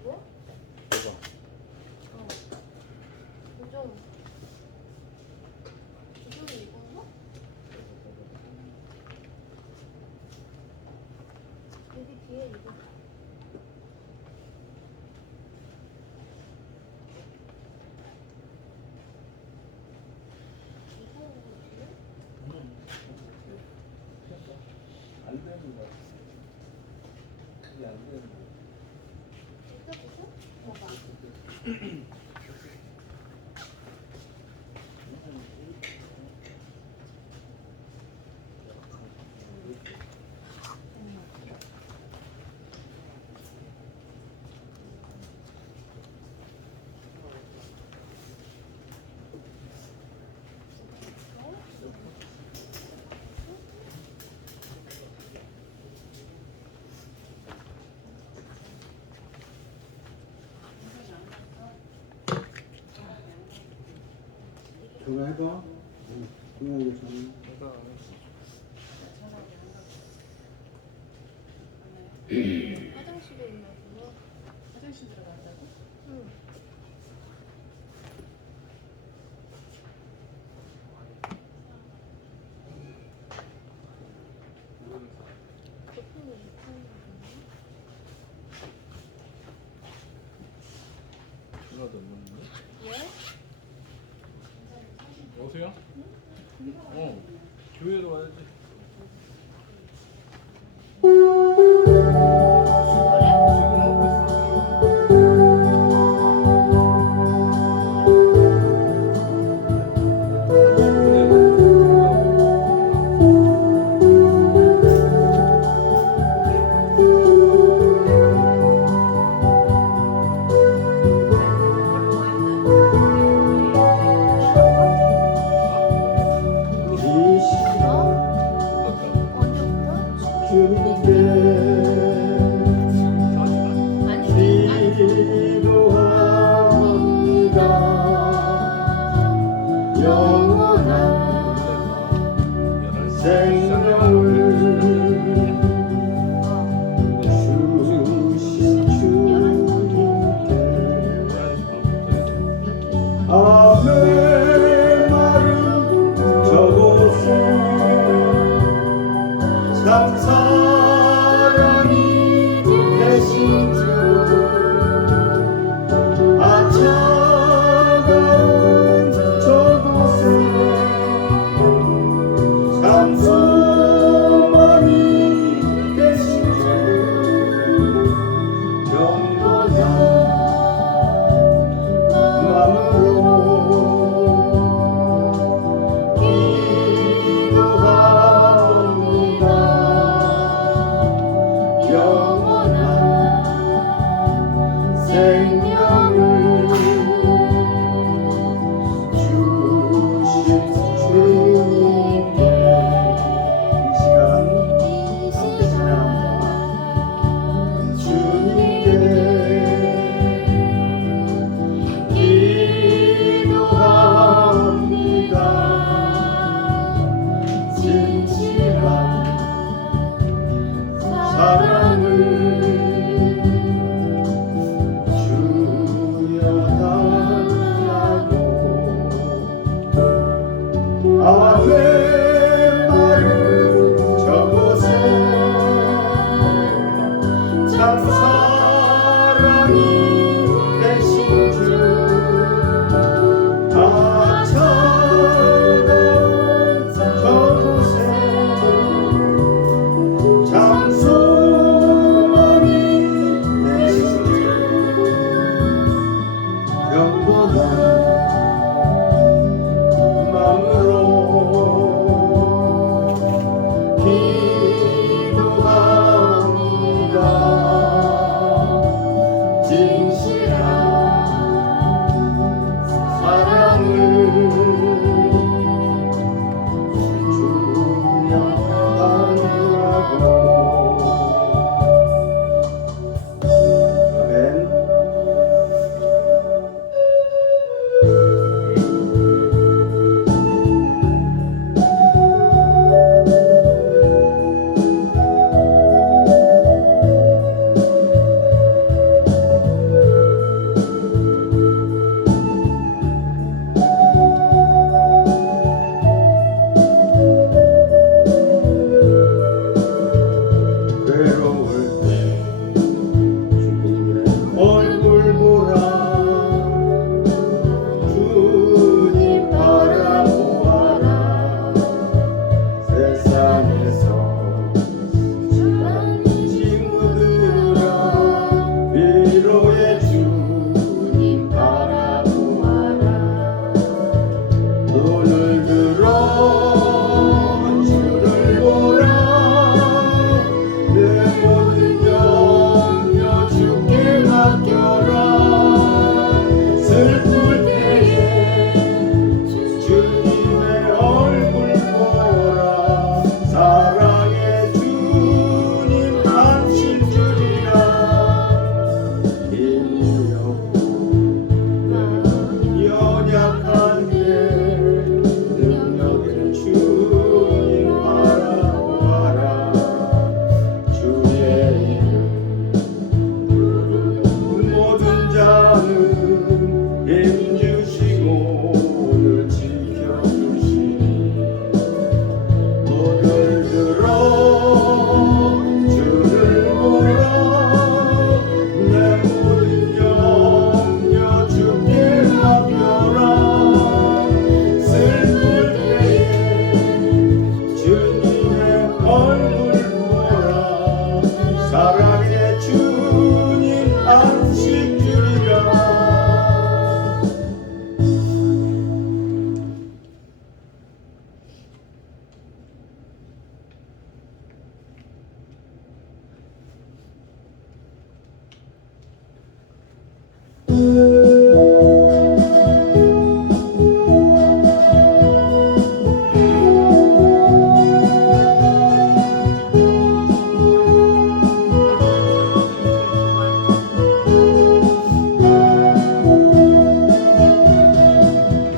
입어? 뭐가? 조정이 입었나? 여기 뒤에 입어. 안 되는 거. 이게 안 되는 거. 진짜 보고? 봐봐. 전화해봐. 그냥 전화. 내가 화장실에 있냐고. 화장실 들어간다고? 응. 거품이 못하는 전화도 없는데? 거 왜? 여보세요? 교회로 와야지. 지금 하고 있어. 이 시간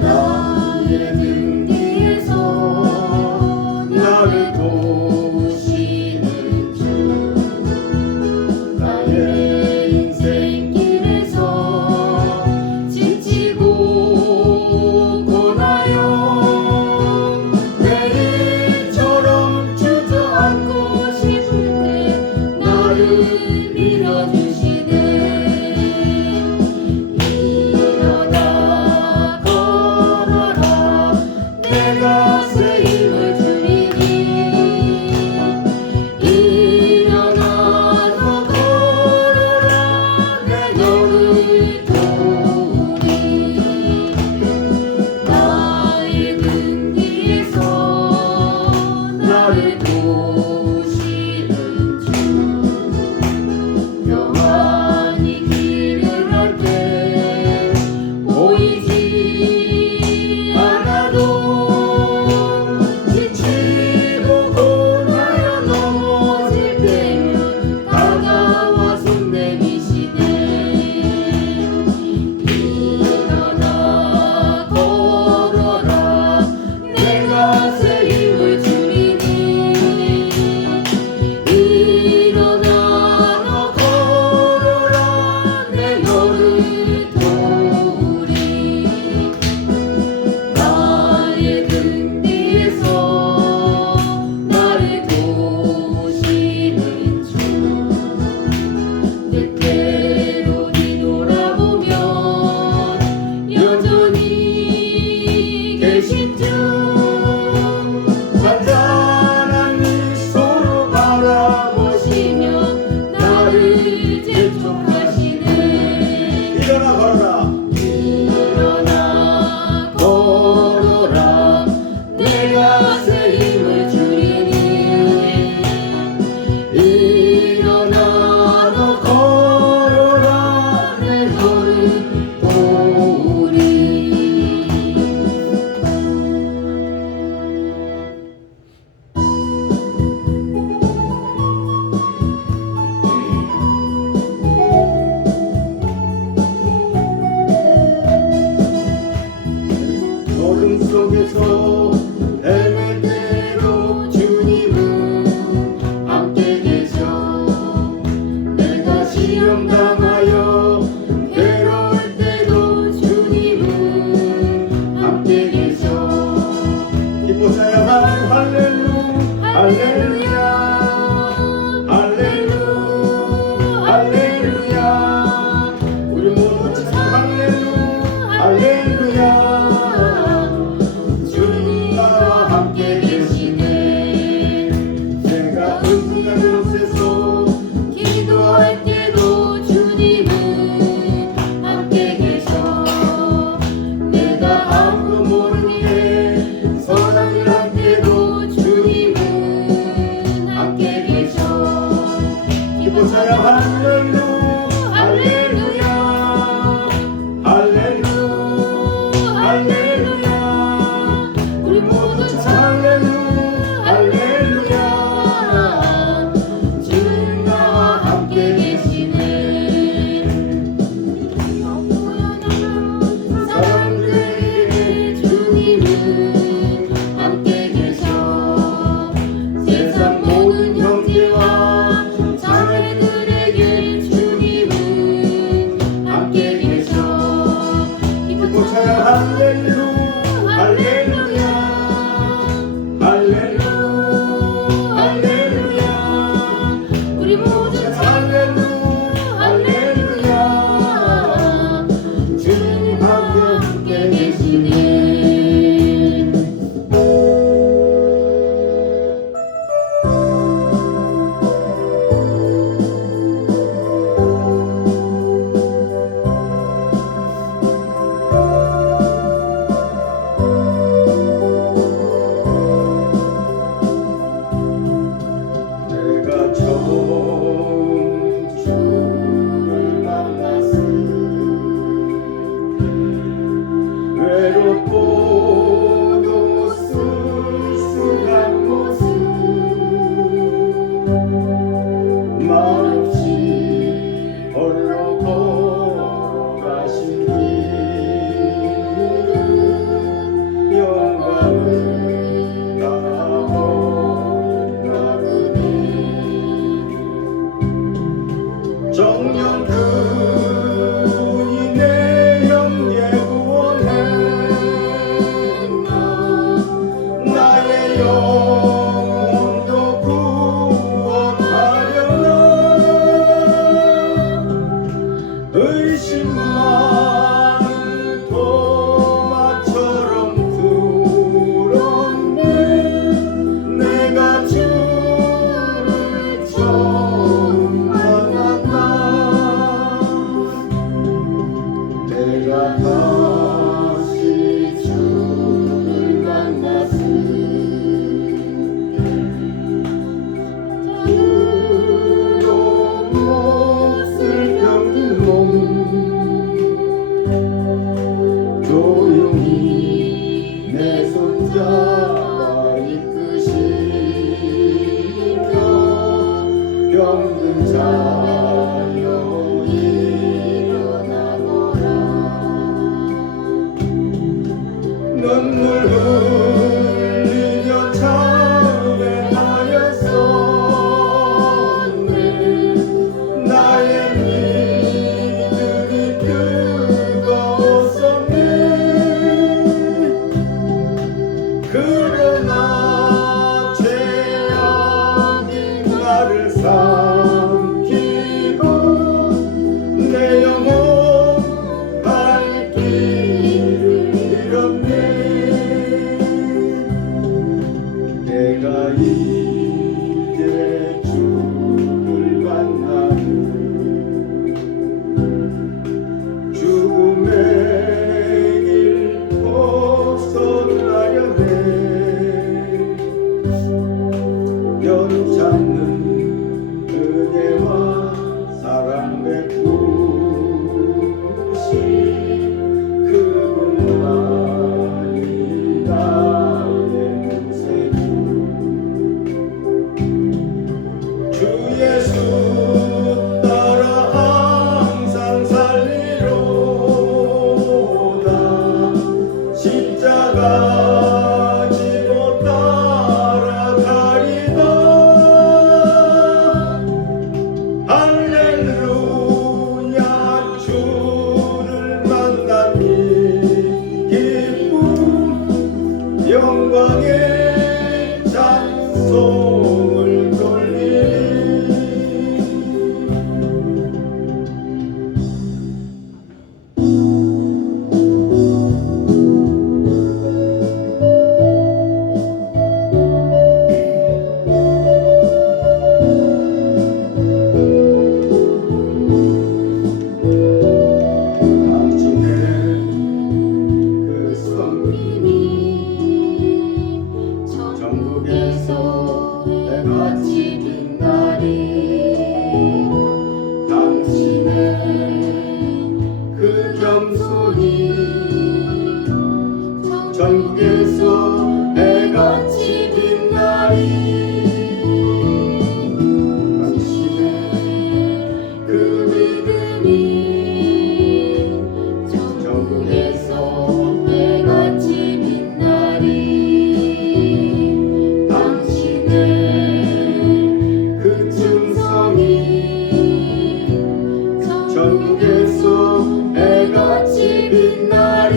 나의 등 뒤에서 나를 도우시는 주 나의 인생길에서 지치고 고나요 내일처럼 주저앉고 싶을 때 나를 밀어주시네 일어나 걸어라 내가 새 힘을 주리니 일어나 너 걸어라 내 너를 도우리 나의 등 뒤에서 나를 도우시는 주 평안히 길을 갈 때 보이지 않아도 지치고 고나여 넘어질 때면 다가와 손 내미시네 일어나 걸어라 내가 새 힘을 주리니 일어나 너 걸어라 내 너를 도우리 나의 등 뒤에서 나를 도우시는 주 때때로 뒤돌아보면 여전히 계신 주 잔잔한 미소로 바라보시며 나를 재촉하시네 일어나 걸어라. 일어나 걸어라 내가 새 힘을 주리니 일어나 너 걸어라 내 너를 도우리 어둠 속에서 헤맬 때로 주님은 함께 계셔 내가 시험 당하여 괴로울 때도 주님은 함께 계셔 기뻐 찬양하는 할렐루야 할렐루야 할렐루야 할렐루야 우리 모두 찬양 할렐루야 할렐루야 주님 나와 함께 계시네 내가 은근한 곳에서 기도할 때도 주님은 그분이 내 영계 구원했나 나의 영혼도 구원하려나 의심 많은 도마처럼 들었네 내가 주를 처음 만났나 내가 다시 주를 만났을 때 옷을 병든 몸 조용히 내 손잡아 이끄시며 병든 자여 일어나거라 눈물 흘리며 참회하였었네 나의 믿음이 뜨거웠었네 그러나 죄악이 나를 삼키고 내 영혼 갈 길을 잃었네 내가 이제 주를 만나는 죽음의 길 벗어나려네 여롭잖는 은혜와 사랑 베푸시 그분만이 나의 구세주 주 예수 따라 항상 살리로다 십자가 지고 따라가리다 할렐루야 주를 만나니 기쁨 영광의 찬송을 돌리니 당신의 그 성김이 전국에서 해같이 빛나리 당신의 그 겸손이 전국에서 해같이 빛나리 당신의 그 믿음이 전국에서 해같이 빛나리 당신의 그 충성이 전국에서 해같이 빛나리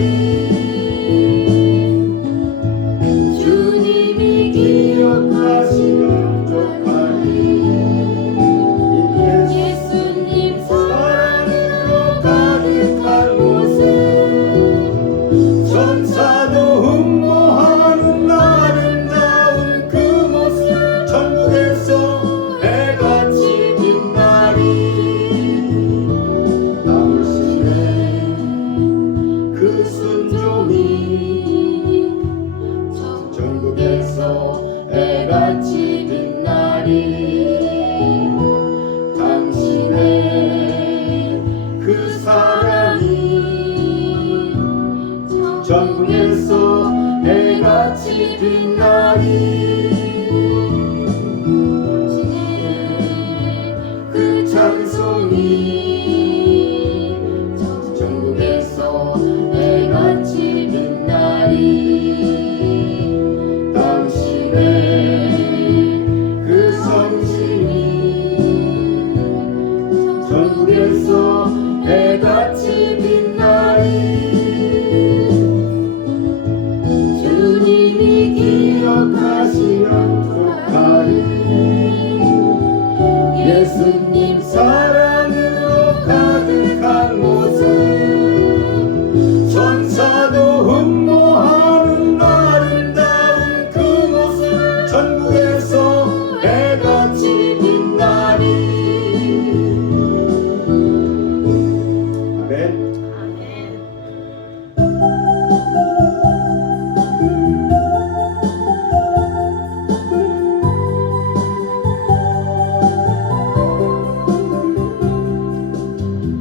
주님이 기억하시며 족하리 예수님 사랑으로 가득한 모습 천사도 흠모하는 아름다운 그 모습 전국에서 해같이 빛나리 해같이 빛나리 주님이 기억하시면 좋다리 예수님 사랑으로 가득한 모습 천사도 흠모하는 아름다운 그 모습 전국에서 해같이 빛나리 아멘.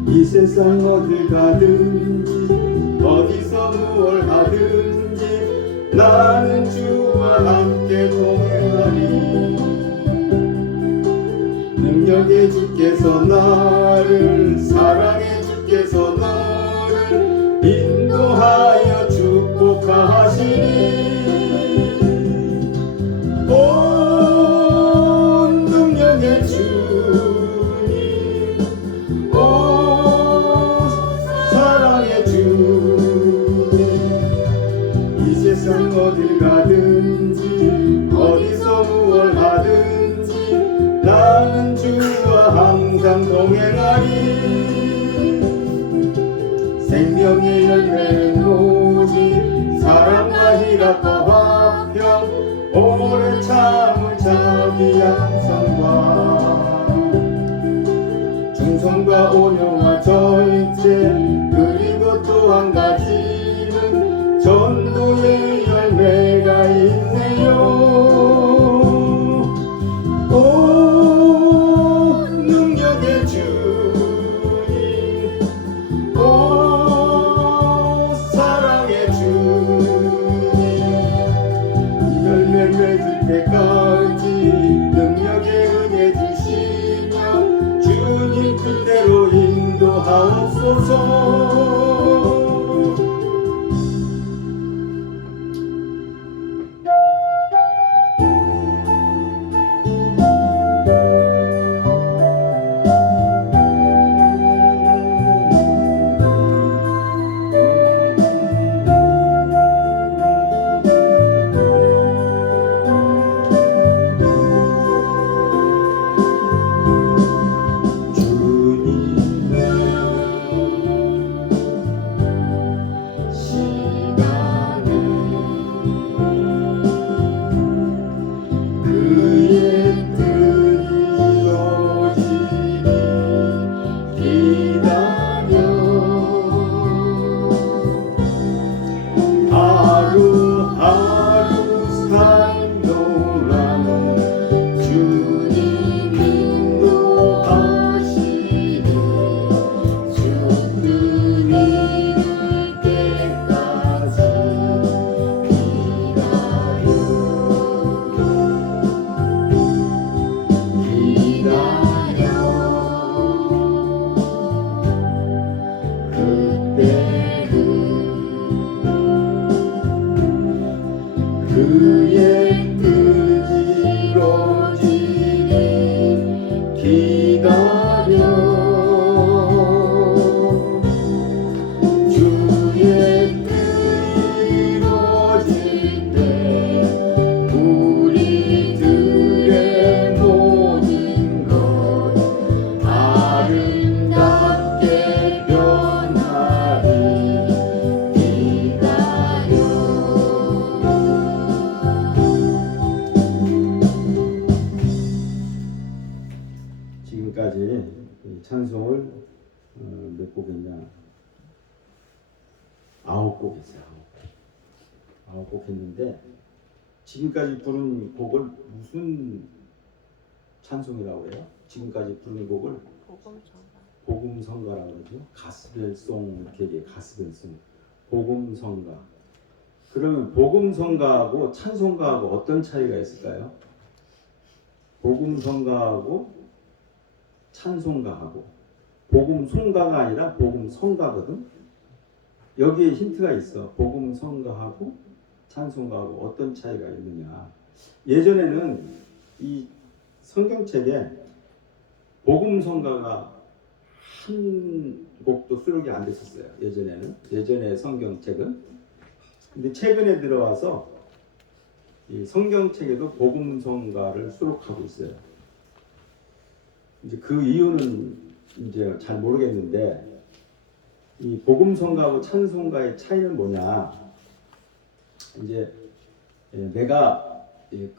이 세상 어딜 가든지 어디서 무얼 하든지 나는 주와 함께 동행하리 능력의 주께서 나를 사랑의 주께서 나를 인도하여 축복하시니 온 능력의 주님 오 사랑의 주님 이 세상 어딜 가든지 어디서 무얼 하든지 나는 주와 항상 동행하리 생명의 열매는 오직 사랑과 희락과 화평 오래 참을 자비 양성과 충성과 온유와 절제 그리고 또 한 가지는 전도의 열매가 있네요 오 능력의 주님 오 사랑의 주님 이 열매 맺을 때까지 능력의 은혜 주시며 주님 뜻대로 인도하옵소서 그의 뜻이 이루어지니 기다려 주의 뜻이 이루어질 때 우리들의 모든 것 아름답게 변하리 기다려 지금까지 이 찬송을 몇 곡이냐 9곡 했어요. 9곡 했는데 지금까지 부른 곡을 무슨 찬송이라고 해요? 지금까지 부른 곡을 복음성가라고 그러죠. 가스펠송 이렇게 얘기해요. 가스펠송 복음성가. 그러면 복음성가하고 찬송가하고 어떤 차이가 있을까요? 복음성가하고 찬송가하고 복음송가가 아니라 복음성가거든. 여기에 힌트가 있어. 복음성가하고 찬송가하고 어떤 차이가 있느냐. 예전에는 이 성경책에 복음성가가 한 곡도 수록이 안 됐었어요. 예전에 성경책은. 근데 최근에 들어와서 이 성경책에도 복음성가를 수록하고 있어요. 이제 그 이유는 이제 잘 모르겠는데, 이 복음성가하고 찬송가의 차이는 뭐냐? 이제 내가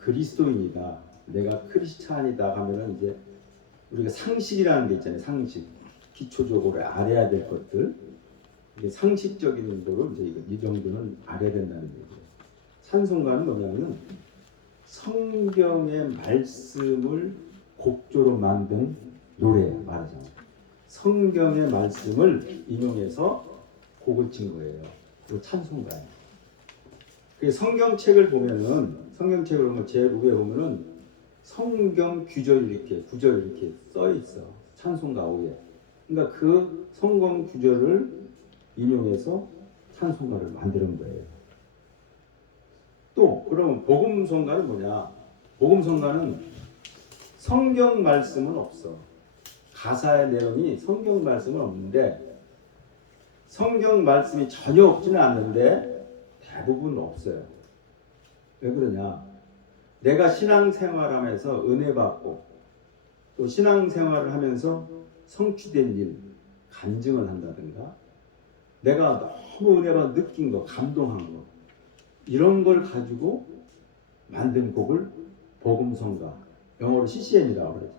그리스도인이다, 내가 크리스찬이다 하면은 이제 우리가 상식이라는 게 있잖아요. 상식, 기초적으로 알아야 될 것들, 이게 상식적인 거로 이제 이 정도는 알아야 된다는 얘기예요. 찬송가는 뭐냐면은 성경의 말씀을 곡조로 만든 노래예요. 말하자면 성경의 말씀을 인용해서 곡을 친 거예요. 그 찬송가예요. 그 성경책을 보면은, 성경책을 보면 제일 위에 보면은 성경 구절 이렇게 써 있어. 찬송가 위에. 그러니까 그 성경 구절을 인용해서 찬송가를 만드는 거예요. 또 그러면 복음성가는 뭐냐? 복음성가는 성경 말씀은 없어. 가사의 내용이 성경 말씀은 없는데, 성경 말씀이 전혀 없지는 않는데 대부분 없어요. 왜 그러냐? 내가 신앙생활하면서 은혜 받고 또 신앙생활을 하면서 성취된 일, 간증을 한다든가, 내가 너무 은혜 받아 느낀 거, 감동한 거, 이런 걸 가지고 만든 곡을 복음성가, 영어로 CCM이라고 그러죠.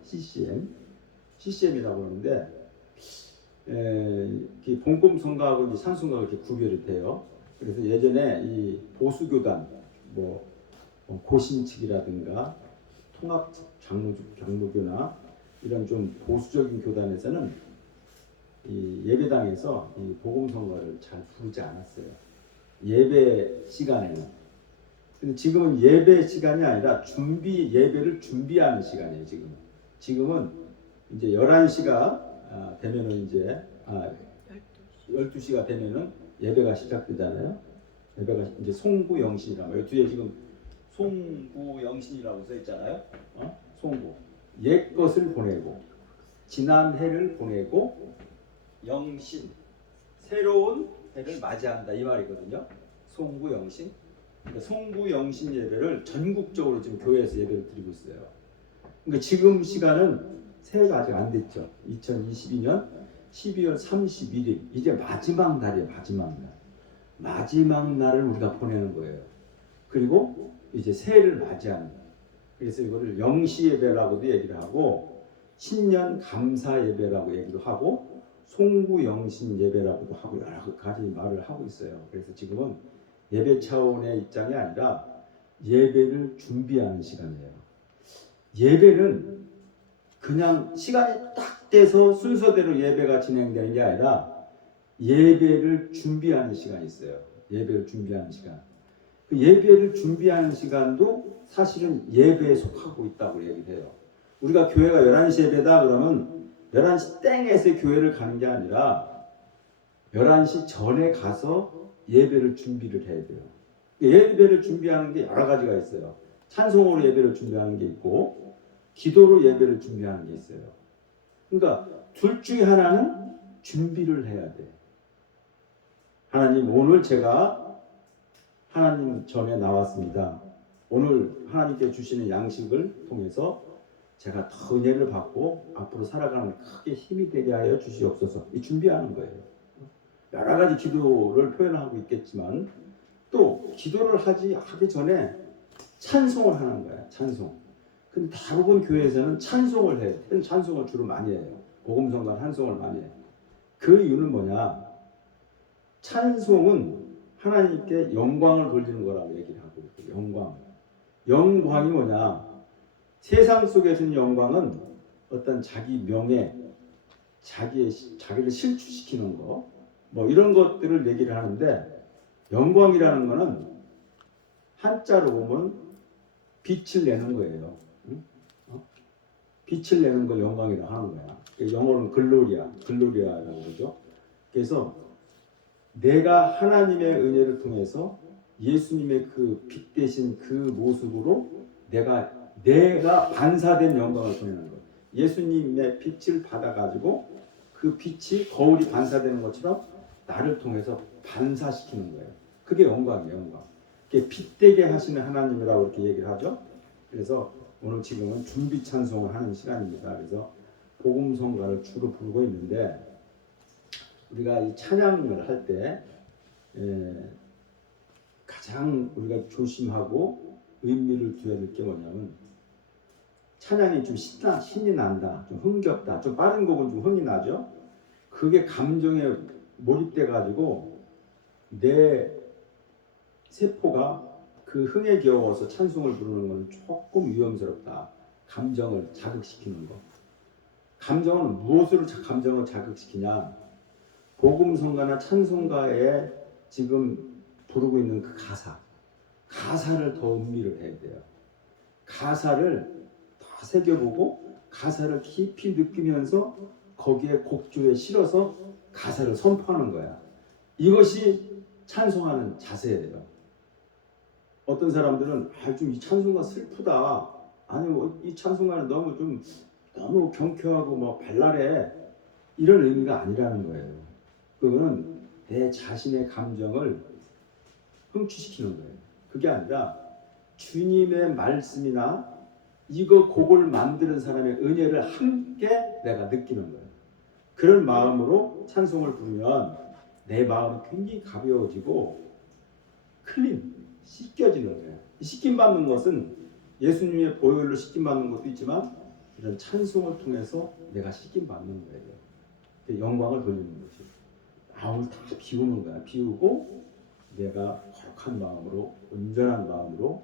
CCM이라고 하는데, 복음성가하고 이제 찬송가가 이렇게 구별이 돼요. 그래서 예전에 이 보수교단, 고신측이라든가 통합 장로교나 이런 좀 보수적인 교단에서는 이 예배당에서 이 복음성가를 잘 부르지 않았어요. 예배 시간에는. 근데 지금은 예배 시간이 아니라 예배를 준비하는 시간이에요. 지금은 이제 11시가 되면은 이제 12시가 되면은 예배가 시작되잖아요. 예배가 이제 송구영신이라고 해요. 뒤에 지금 송구영신이라고 써 있잖아요. 송구. 옛 것을 보내고 지난 해를 보내고 영신, 새로운 해를 맞이한다, 이 말이거든요. 송구영신. 그러니까 송구영신 예배를 전국적으로 지금 교회에서 예배를 드리고 있어요. 그러니까 지금 시간은 새해가 아직 안 됐죠. 2022년 12월 31일, 이제 마지막 날이에요. 마지막 날을 우리가 보내는 거예요. 그리고 이제 새해를 맞이하는. 그래서 이거를 영시 예배라고도 얘기를 하고, 신년 감사 예배라고 얘기도 하고, 송구영신 예배라고도 하고, 여러 가지 말을 하고 있어요. 그래서 지금은 예배 차원의 입장이 아니라 예배를 준비하는 시간이에요. 예배는 그냥 시간이 딱 돼서 순서대로 예배가 진행되는 게 아니라 예배를 준비하는 시간이 있어요. 예배를 준비하는 시간. 그 예배를 준비하는 시간도 사실은 예배에 속하고 있다고 얘기해요. 우리가 교회가 11시 예배다 그러면 11시 땡에서 교회를 가는 게 아니라 11시 전에 가서 예배를 준비를 해야 돼요. 예배를 준비하는 게 여러 가지가 있어요. 찬송으로 예배를 준비하는 게 있고, 기도로 예배를 준비하는 게 있어요. 그러니까 둘 중에 하나는 준비를 해야 돼. 하나님, 오늘 제가 하나님 전에 나왔습니다. 오늘 하나님께 주시는 양식을 통해서 제가 더 은혜를 받고 앞으로 살아가는 크게 힘이 되게 하여 주시옵소서. 이 준비하는 거예요. 여러 가지 기도를 표현하고 있겠지만 또 기도를 하기 전에 찬송을 하는 거야. 찬송. 근데 대부분 교회에서는 찬송을 해요. 찬송을 주로 많이 해요. 복음성가 찬송을 많이 해요. 그 이유는 뭐냐? 찬송은 하나님께 영광을 돌리는 거라고 얘기를 하고 있어요. 영광이 뭐냐? 세상 속에 있는 영광은 어떤 자기 명예, 자기를 실추시키는 거, 이런 것들을 얘기를 하는데, 영광이라는 거는 한자로 보면 빛을 내는 거예요. 빛을 내는 걸 영광이라고 하는 거야. 영어로는 글로리아라고 그러죠. 그래서 내가 하나님의 은혜를 통해서 예수님의 그 빛 대신 그 모습으로 내가 반사된 영광을 보내는 거예요. 예수님의 빛을 받아가지고 그 빛이 거울이 반사되는 것처럼 나를 통해서 반사시키는 거예요. 그게 영광이에요, 영광. 그게 빛되게 하시는 하나님이라고 이렇게 얘기를 하죠. 그래서 오늘 지금은 준비 찬송을 하는 시간입니다. 그래서 복음성가를 주로 부르고 있는데 우리가 이 찬양을 할 때 가장 우리가 조심하고 의미를 두어야 될 게 뭐냐면 찬양이 좀 신이 난다, 좀 흥겹다, 좀 빠른 곡은 좀 흥이 나죠. 그게 감정에 몰입돼 가지고 내 세포가 그 흥에 겨워서 찬송을 부르는 건 조금 위험스럽다. 감정을 자극시키는 거. 감정은 무엇으로 감정을 자극시키냐? 복음성가나 찬송가에 지금 부르고 있는 그 가사를 더 음미를 해야 돼요. 가사를 더 새겨보고 가사를 깊이 느끼면서 거기에 곡조에 실어서 가사를 선포하는 거야. 이것이 찬송하는 자세예요. 어떤 사람들은 좀 이 찬송가 슬프다. 아니 뭐 이 찬송가는 너무 경쾌하고 뭐 발랄해. 이런 의미가 아니라는 거예요. 그거는 내 자신의 감정을 흥취시키는 거예요. 그게 아니라 주님의 말씀이나 이거 곡을 만드는 사람의 은혜를 함께 내가 느끼는 거예요. 그런 마음으로 찬송을 부르면 내 마음이 굉장히 가벼워지고 씻겨지는 거예요. 씻김 받는 것은 예수님의 보혈로 씻김 받는 것도 있지만 이런 찬송을 통해서 내가 씻김 받는 거예요. 영광을 돌리는 거지. 마음을 다 비우는 거야. 비우고 내가 거룩한 마음으로, 온전한 마음으로.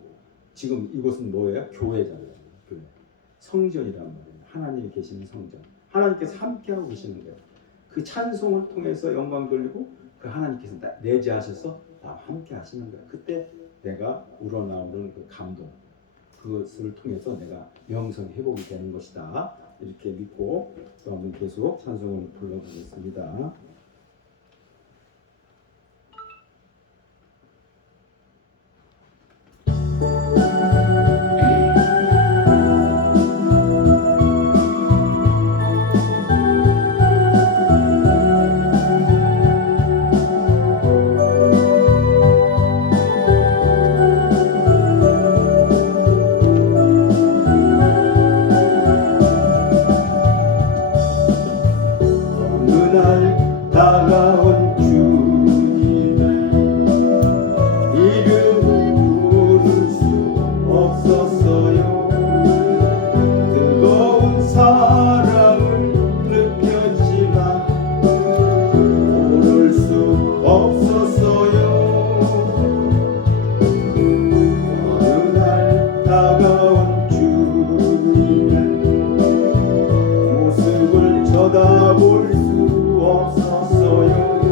지금 이곳은 뭐예요? 교회잖아요. 교회. 성전이란 말이에요. 하나님이 계시는 성전. 하나님께서 함께하고 계시는 거예요. 그 찬송을 통해서 영광 돌리고 그 하나님께서 내재하셔서 나와 함께 하시는 거예요. 그때 내가 우러나오는 그 감동, 그것을 통해서 내가 영성 회복이 되는 것이다. 이렇게 믿고 또 한번 계속 찬송을 불러보겠습니다. 다가온 주님의 이름을 부를 수 없었어요. 뜨거운 사랑을 느꼈지만 부를 수 없었어요. 어느 날 다가온 주님의 모습을 쳐다볼 수 없었어요.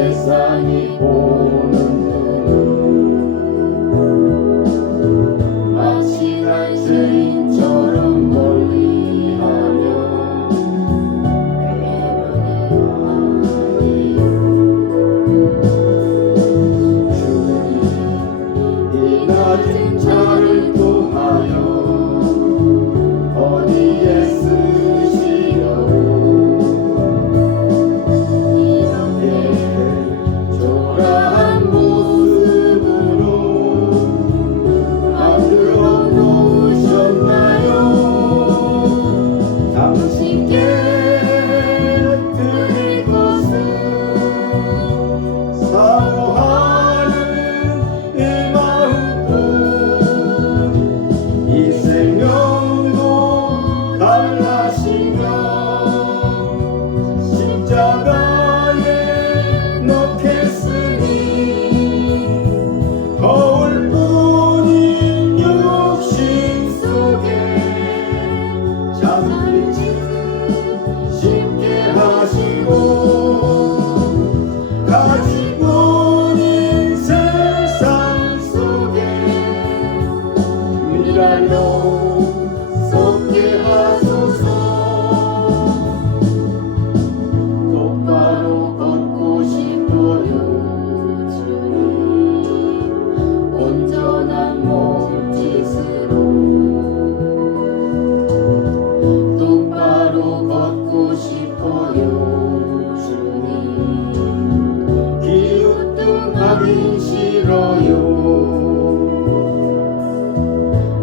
세상이 보는 눈은 마치 날 죄인처럼 멀리하며 주님 이 낮은 차를 통하여 어디에 쓰시려고 초라한 모습으로 만들어 놓으셨나요? 당신께 드릴 것은 사모하는 이 마음뿐 이 생명도 달라시며 십자가에 넣겠으니 거울뿐인 육신 속에 잠들지 쉽게 하시고 가지고는 세상 속에 미랄로 쏟게 하소서. 똑바로 걷고 싶어요 주님 온전한 몸짓으로 똑바로 걷고 싶어요 주님 기우뚱하긴 싫어요.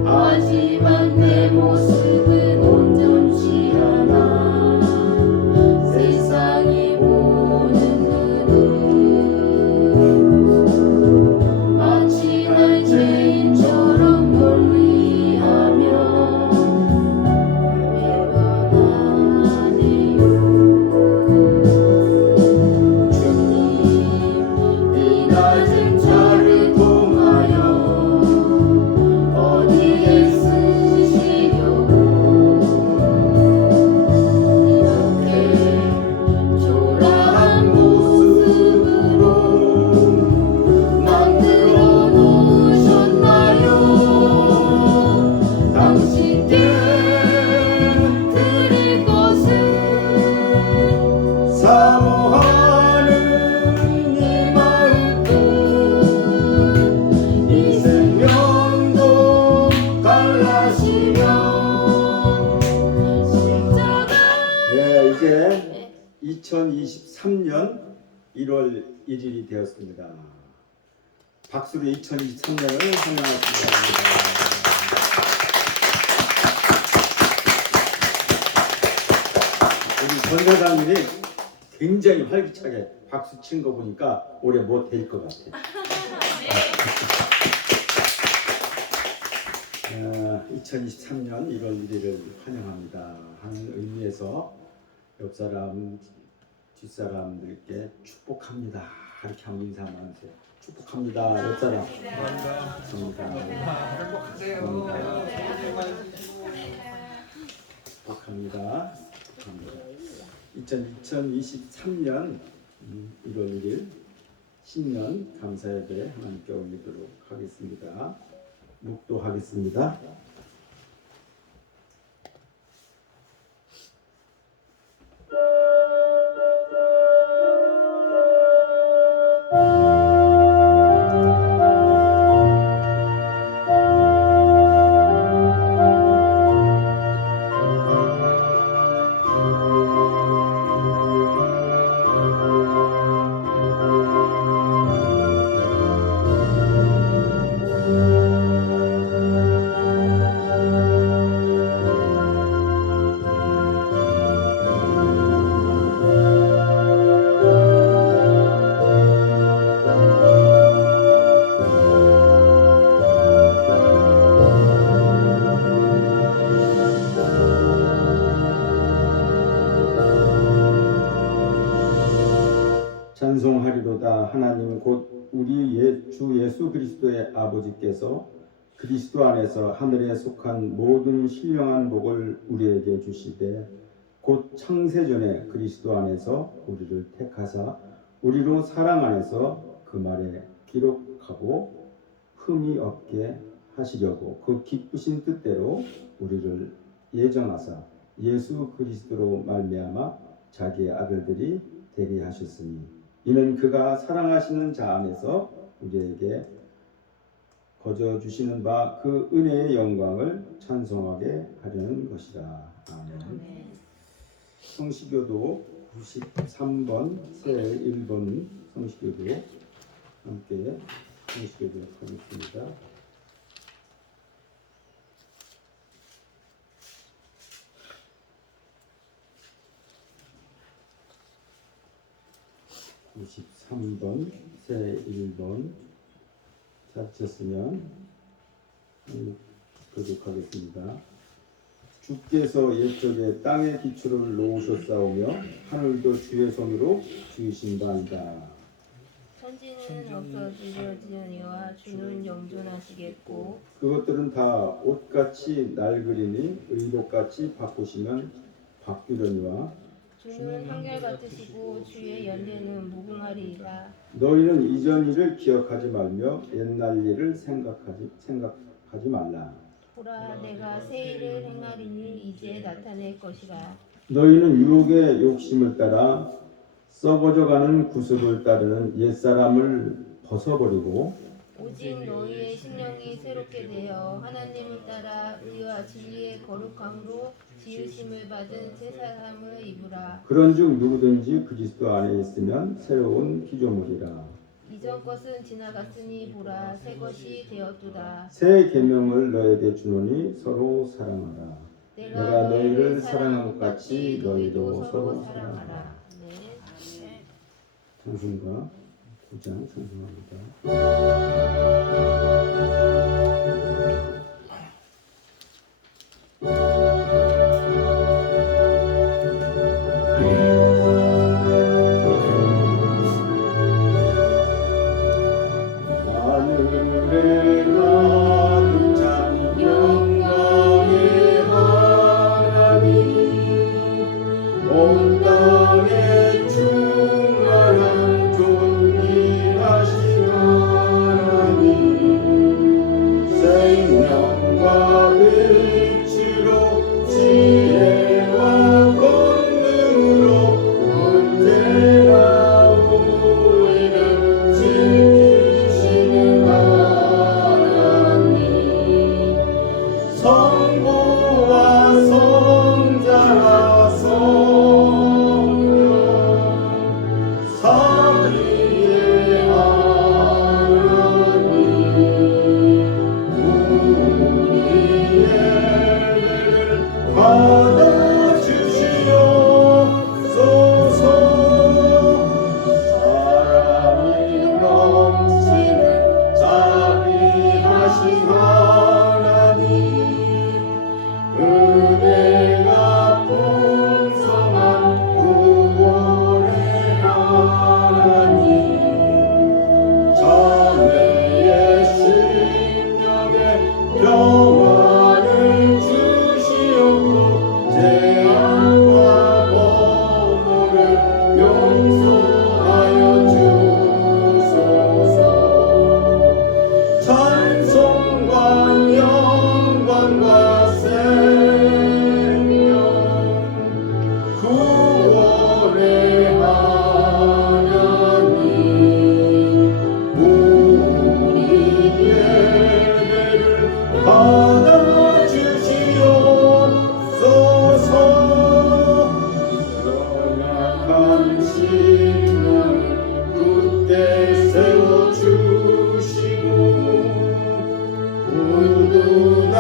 하지만 내 모습은 온전치 않아 세상이 보는 눈은 마치 날 죄인처럼 멀리하며 외면하네요. 주님 이 낮은 차를 통하여 어디에 쓰시려고 이렇게 초라한 모습으로 만들어 놓으셨나요? 당신께 드릴 것은 사모하는 이 마음뿐 이 생명도 갈라시며 십자가 네, 이제 2023년 1월 1일이 되었습니다. 박수로 2023년을 환영하겠습니다. 우리 전 사장님이 굉장히 활기차게 박수 치는 거 보니까 올해 뭐 될 것 같아요. 2023년 1월 1일을 환영합니다 하는 의미에서 옆사람, 뒷사람들께 축복합니다 이렇게 한번 인사 한번 하세요. 축복합니다 옆사람. 축복합니다. 축복합니다. 축복합니다. 2023년 1월 1일 신년 감사예배 하나님께 올리도록 하겠습니다. 묵도하겠습니다. 찬송하리로다. 하나님 곧 우리 주 예수 그리스도의 아버지께서 그리스도 안에서 하늘에 속한 모든 신령한 복을 우리에게 주시되 곧 창세전에 그리스도 안에서 우리를 택하사 우리로 사랑 안에서 그 말에 기록하고 흠이 없게 하시려고 그 기쁘신 뜻대로 우리를 예정하사 예수 그리스도로 말미암아 자기의 아들들이 되게 하셨으니 이는 그가 사랑하시는 자 안에서 우리에게 거저 주시는 바 그 은혜의 영광을 찬송하게 하려는 것이라. 아멘. 성시교도 93번 새 1번 성시교도 함께 성시교도록 하겠습니다. (93번) 새 1번 찾으셨으면 교독하겠습니다. 주께서 옛적에 땅의 기초를 놓으셨사오며 하늘도 주의 손으로 지으신 바이다. 천지는 없어지려니와 주는 영존하시겠고 그것들은 다 옷같이 낡으리니 의복같이 바꾸시면 바뀌려니와 주는 한결같으시고 주의 연대는 무궁하리이다. 너희는 이전 일을 기억하지 말며 옛날 일을 생각하지 말라. 보라 내가 새 일을 행하리니 이제 나타낼 것이라. 너희는 유혹의 욕심을 따라 썩어져가는 구습을 따르는 옛사람을 벗어버리고 오직 너희의 심령이 새롭게 되어 하나님을 따라 의와 진리의 거룩함으로 지으심을 받은 새 사람을 입으라. 그런즉 누구든지 그리스도 안에 있으면 새로운 피조물이라. 이전 것은 지나갔으니 보라 새 것이 되었도다. 새 계명을 너에게 주노니 서로 사랑하라. 내가 너희를 사랑한 것 같이 너희도 서로 사랑하라. 네. 찬송가 9장 찬송합니다. 하늘에 가득 찬 영광의 하나님 온 땅에 충만한 존귀하신 하나님 생명과 빛으로 지혜와 권능으로 언제나 우리를 지키시는 하나님 성부와 성자와 성령 삼위의 하나님 우리의 예배를 받아주시옵소서. 사랑이 넘치는 자비하신 하나님 은혜가 풍성한 구원의 하나님 자매의 심령에 평안을 주시옵고 재앙과 범죄를 용서하여 주소서. 찬송과 영광과 생명 구원의 하나님 우리 예배를 받아주시옵소서. 연약한 심령을 굳게 세워주시고 우둔한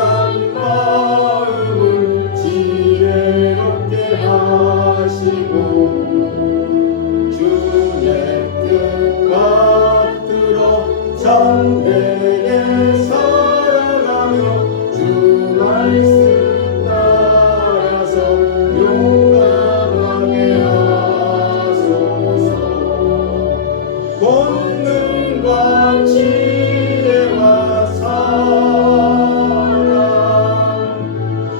마음을 지혜롭게 하시고 주의 뜻 받들어 참되게 살아가며 주 말씀 따라서 용감하게 하소서. 권능과 지혜와 사랑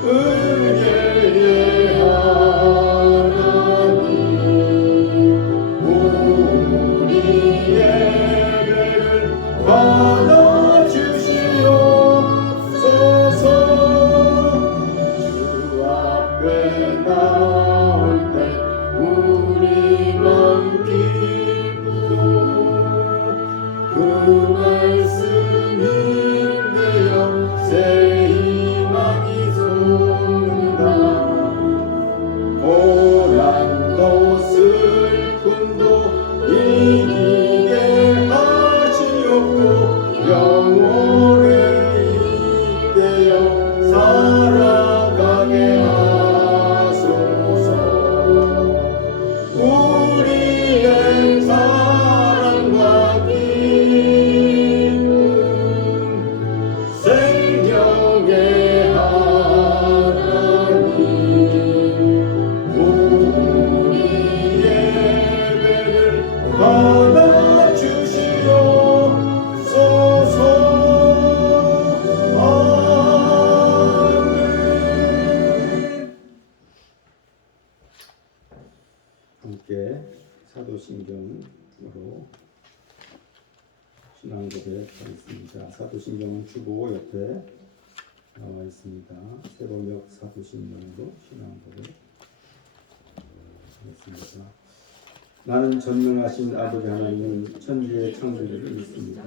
은혜의 하나님 우리 신앙고백 하겠습니다. 사도신경은 주보 옆에 나와 있습니다. 세번역 사도신경으로 신앙고백 하겠습니다. 나는 전능하신 아버지 하나님 천지의 창조주를 믿습니다.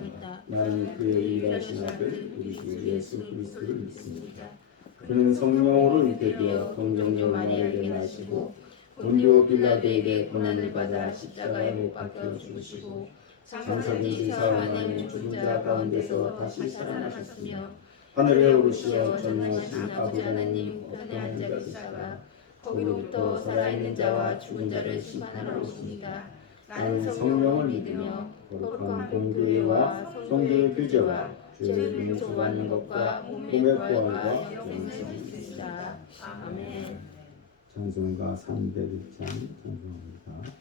나는 그의 일하신 아들 우리 주 예수 그리스도를 믿습니다. 그는 성령으로 잉태되어 동정녀 마리아에게 나시고 본디오 빌라도에게 고난을 받아 십자가에 못 박혀 죽으시고 장사된 사흘 죽은 자 가운데서 다시 살아나셨으며 하늘에 오르시어 전능하신 아버지 하나님 우편에 앉아 계시다가 거기로부터 살아있는 자와 죽은 자를 심판하러 오십니다. 나는 성령을 믿으며 거룩한 공교회와 성도의 교제와 죄를 용서받는 것과 몸의 부활과 영생을 믿습니다. 아멘. 찬송가 301장 찬송합니다.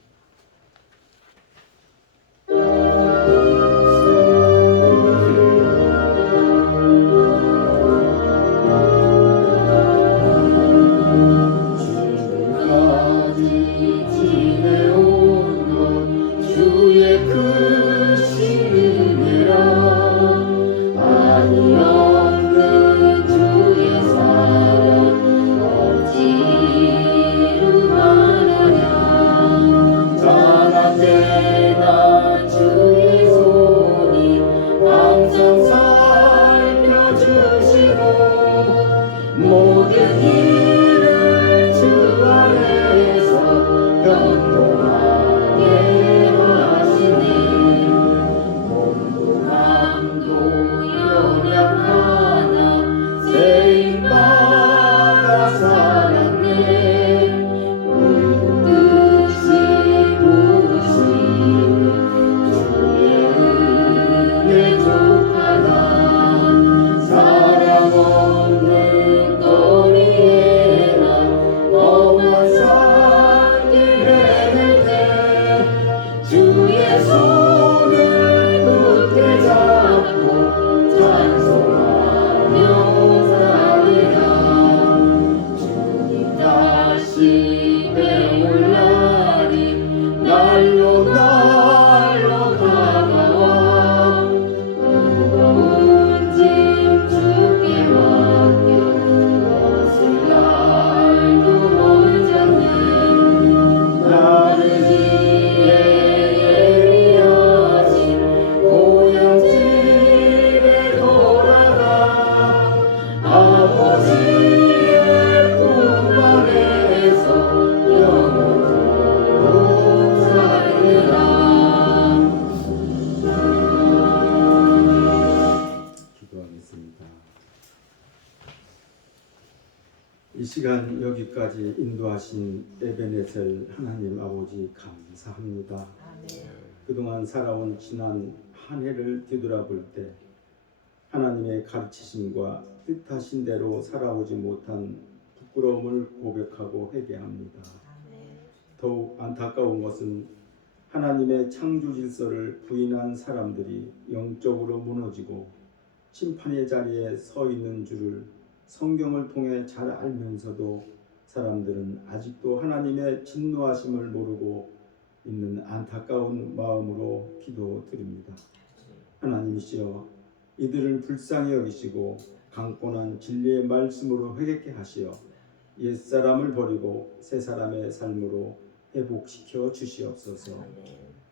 이 시간 여기까지 인도하신 에베네셀 하나님 아버지 감사합니다. 그동안 살아온 지난 한 해를 뒤돌아볼 때 하나님의 가르치심과 뜻하신 대로 살아오지 못한 부끄러움을 고백하고 회개합니다. 더욱 안타까운 것은 하나님의 창조 질서를 부인한 사람들이 영적으로 무너지고 심판의 자리에 서 있는 줄을 성경을 통해 잘 알면서도 사람들은 아직도 하나님의 진노하심을 모르고 있는 안타까운 마음으로 기도드립니다. 하나님이시여 이들을 불쌍히 여기시고 강권한 진리의 말씀으로 회개케 하시어 옛사람을 버리고 새사람의 삶으로 회복시켜 주시옵소서.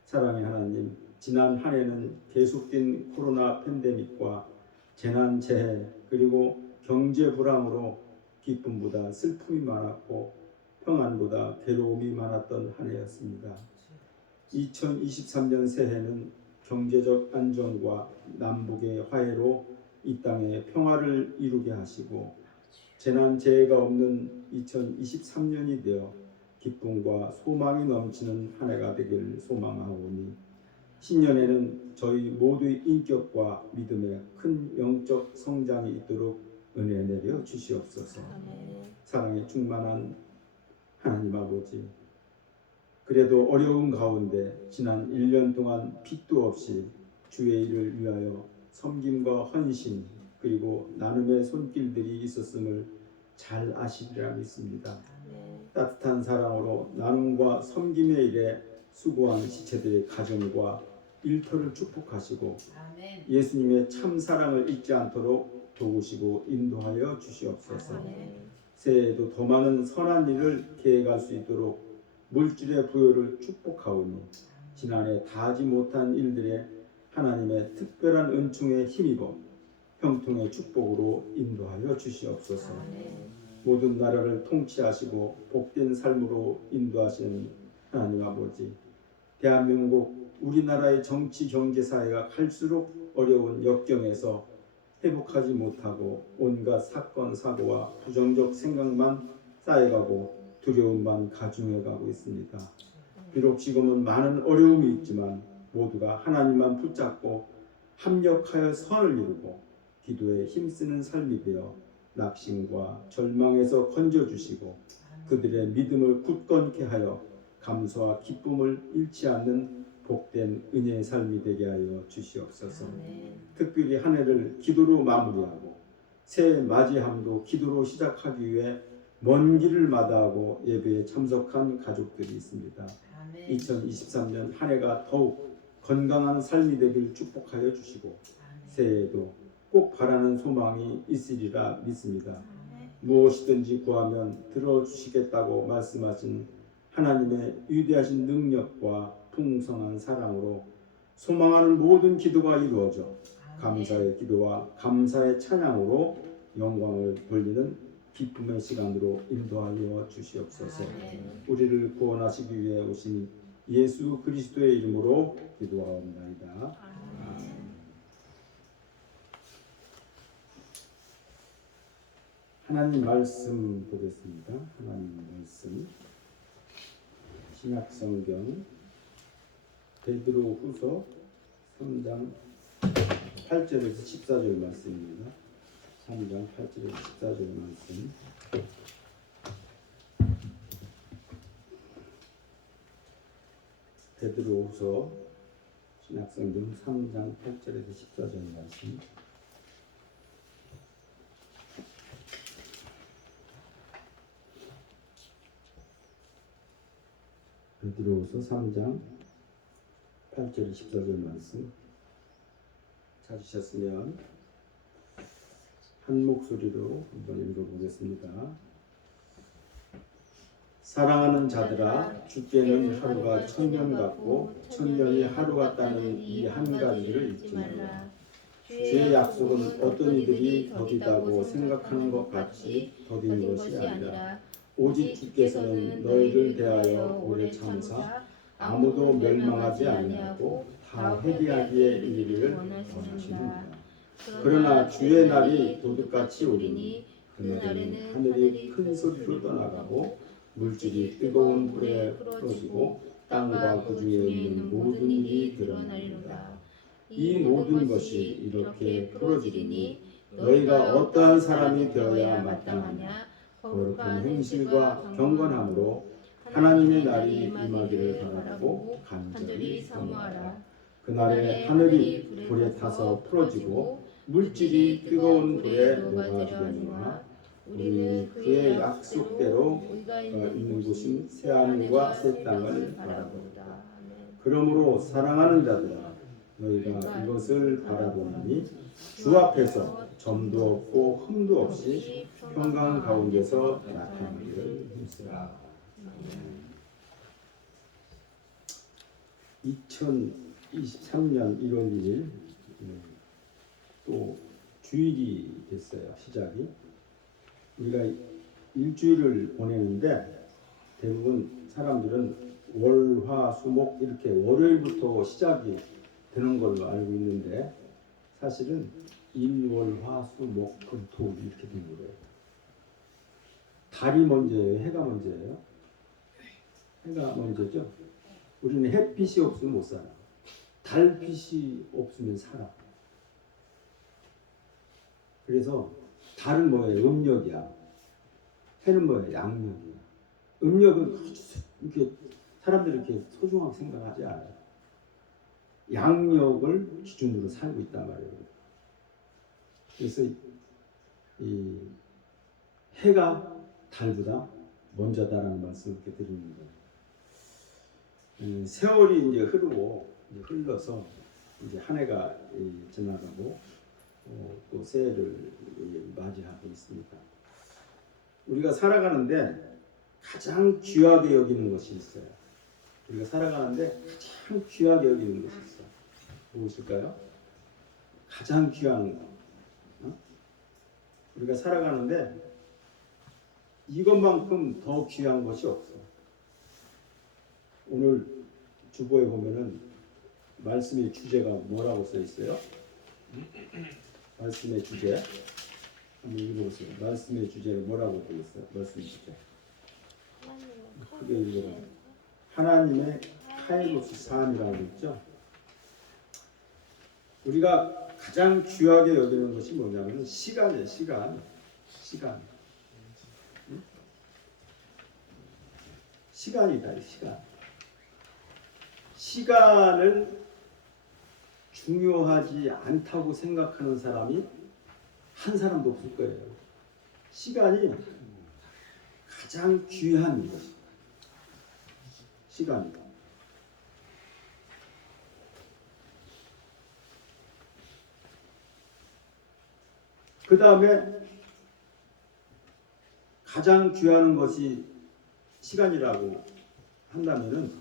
사랑의 하나님, 지난 한 해는 계속된 코로나 팬데믹과 재난 재해 그리고 경제 불황으로 기쁨보다 슬픔이 많았고 평안보다 괴로움이 많았던 한 해였습니다. 2023년 새해는 경제적 안정과 남북의 화해로 이 땅에 평화를 이루게 하시고 재난 재해가 없는 2023년이 되어 기쁨과 소망이 넘치는 한 해가 되기를 소망하오니 신년에는 저희 모두의 인격과 믿음에 큰 영적 성장이 있도록 은혜 내려 주시옵소서. 사랑에 충만한 하나님 아버지, 그래도 어려운 가운데 지난 1년 동안 빚도 없이 주의 일을 위하여 섬김과 헌신 그리고 나눔의 손길들이 있었음을 잘 아시리라 믿습니다. 따뜻한 사랑으로 나눔과 섬김의 일에 수고한 지체들의 가정과 일터를 축복하시고 아멘. 예수님의 참 사랑을 잊지 않도록 도우시고 인도하여 주시옵소서. 아멘. 새해에도 더 많은 선한 일을 계획할 수 있도록 물질의 부여를 축복하오니 지난해 다하지 못한 일들에 하나님의 특별한 은총에 힘입어 형통의 축복으로 인도하여 주시옵소서. 아멘. 모든 나라를 통치하시고 복된 삶으로 인도하시는 하나님 아버지, 대한민국 우리나라의 정치 경제 사회가 갈수록 어려운 역경에서 회복하지 못하고 온갖 사건 사고와 부정적 생각만 쌓여가고 두려움만 가중해가고 있습니다. 비록 지금은 많은 어려움이 있지만 모두가 하나님만 붙잡고 합력하여 선을 이루고 기도에 힘쓰는 삶이 되어 낙심과 절망에서 건져주시고 그들의 믿음을 굳건케 하여 감사와 기쁨을 잃지 않는 복된 은혜의 삶이 되게 하여 주시옵소서. 아멘. 특별히 한 해를 기도로 마무리하고 새해 맞이함도 기도로 시작하기 위해 먼 길을 마다하고 예배에 참석한 가족들이 있습니다. 아멘. 2023년 한 해가 더욱 건강한 삶이 되길 축복하여 주시고 새해에도 꼭 바라는 소망이 있으리라 믿습니다. 무엇이든지 구하면 들어주시겠다고 말씀하신 하나님의 위대하신 능력과 풍성한 사랑으로 소망하는 모든 기도가 이루어져 감사의 기도와 감사의 찬양으로 영광을 돌리는 기쁨의 시간으로 인도하여 주시옵소서. 우리를 구원하시기 위해 오신 예수 그리스도의 이름으로 기도하옵나이다. 아멘. 하나님 말씀 보겠습니다. 하나님 말씀 신약성경 베드로후서 3장 8절에서 14절 말씀입니다. 3장 8절에서 14절 말씀. 베드로후서 신약성경 3장 8절에서 14절 말씀. 베드로후서 3장 8절 14절 말씀 찾으셨으면 한 목소리로 한번 읽어보겠습니다. 사랑하는 자들아, 주께는 하루가 천년 같고 천년이 하루 같다는 이 한 가지를 잊지 말라. 주의 약속은 어떤 이들이 더디다고 생각하는 것 같이 더딘 것이 아니라 오직 주께서는 너희를 대하여 오래 참으사 아무도 멸망하지 아니하고 다 회개하기에 이르기를 원하시느니라. 그러나 주의 날이 도둑같이 오리니 그날에는 하늘이 큰 소리로 떠나가고 물질이 뜨거운 불에 풀어지고 땅과 그 중에 있는 모든 일이 드러나리로다. 이 모든 것이 이렇게 풀어지리니 너희가 어떠한 사람이 되어야 마땅하냐? 거룩한 행실과 경건함으로 하나님의 날이 임하기를 바라고 간절히 사모하라. 그날에 하늘이 불에 타서 풀어지고 물질이 뜨거운 불에 녹아지려니와 우리는 그의 약속대로 있는 곳인 새 하늘과 새 땅을 바라보다. 그러므로 사랑하는 자들아, 너희가 이것을 바라보니 주 앞에서 점도 없고 흠도 없이 평강 가운데서 나타나기를 힘쓰라. 2023년 1월 1일 또 주일이 됐어요. 시작이. 우리가 일주일을 보내는데 대부분 사람들은 월, 화, 수, 목 이렇게 월요일부터 시작이 되는 걸로 알고 있는데 사실은 일, 월, 화, 수, 목, 금, 토 이렇게 되는 거예요. 달이 먼저예요? 해가 먼저예요? 해가 먼저죠? 우리는 햇빛이 없으면 못 살아. 달빛이 없으면 살아. 그래서 달은 뭐예요? 음력이야. 해는 뭐예요? 양력이야. 음력은 이렇게 사람들이 이렇게 소중하게 생각하지 않아요. 양력을 기준으로 살고 있단 말이에요. 그래서 이 해가 달보다 먼저다라는 말씀을 이렇게 드리는 거예요. 세월이 이제 흐르고 이제 흘러서 이제 한 해가 지나가고 또 새해를 맞이하고 있습니다. 우리가 살아가는데 가장 귀하게 여기는 것이 있어요. 우리가 살아가는데 가장 귀하게 여기는 것이 있어요. 무엇일까요? 가장 귀한 거. 우리가 살아가는데 이것만큼 더 귀한 것이 없어. 오늘 주보에 보면은 말씀의 주제가 뭐라고 써 있어요? 말씀의 주제 한번 읽어보세요. 말씀의 주제가 뭐라고 써 있어요? 말씀의 주제 크게 읽어봐. 하나님의 카이로스 삶이라고 있죠. 우리가 가장 귀하게 여기는 것이 뭐냐면 시간이에요. 시간. 응? 시간이다. 시간을 중요하지 않다고 생각하는 사람이 한 사람도 없을 거예요. 시간이 가장 귀한 것입니다. 시간이다. 그 다음에 가장 귀한 것이 시간이라고 한다면은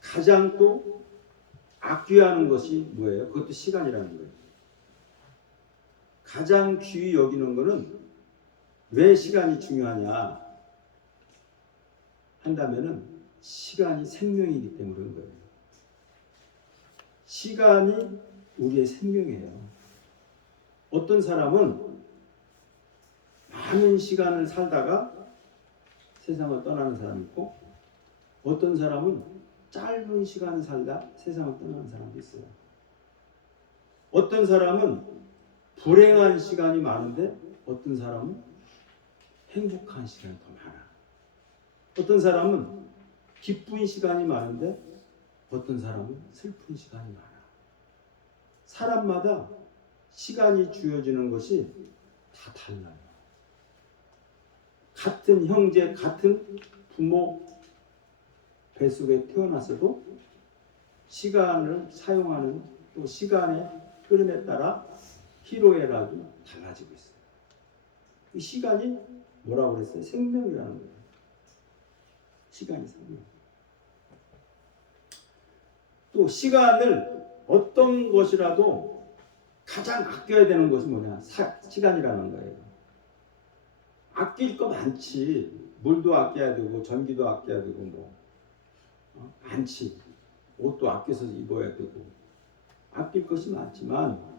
가장 또 아껴하는 것이 뭐예요? 그것도 시간이라는 거예요. 가장 귀히 여기는 것은 왜 시간이 중요하냐 한다면은 시간이 생명이기 때문에 그런 거예요. 시간이 우리의 생명이에요. 어떤 사람은 많은 시간을 살다가 세상을 떠나는 사람이 있고 어떤 사람은 짧은 시간을 살다 세상을 떠나는 사람도 있어요. 어떤 사람은 불행한 시간이 많은데 어떤 사람은 행복한 시간이 더 많아. 어떤 사람은 기쁜 시간이 많은데 어떤 사람은 슬픈 시간이 많아. 사람마다 시간이 주어지는 것이 다 달라요. 같은 형제, 같은 부모 뱃속에 태어났어도 시간을 사용하는 또 시간의 흐름에 따라 희로애락이 달라지고 있어요. 이 시간이 뭐라고 그랬어요? 생명이라는 거예요. 시간이 생명. 또 시간을 어떤 것이라도 가장 아껴야 되는 것이 뭐냐? 시간이라는 거예요. 아낄 거 많지. 물도 아껴야 되고 전기도 아껴야 되고 뭐 많지. 옷도 아껴서 입어야 되고 아낄 것이 많지만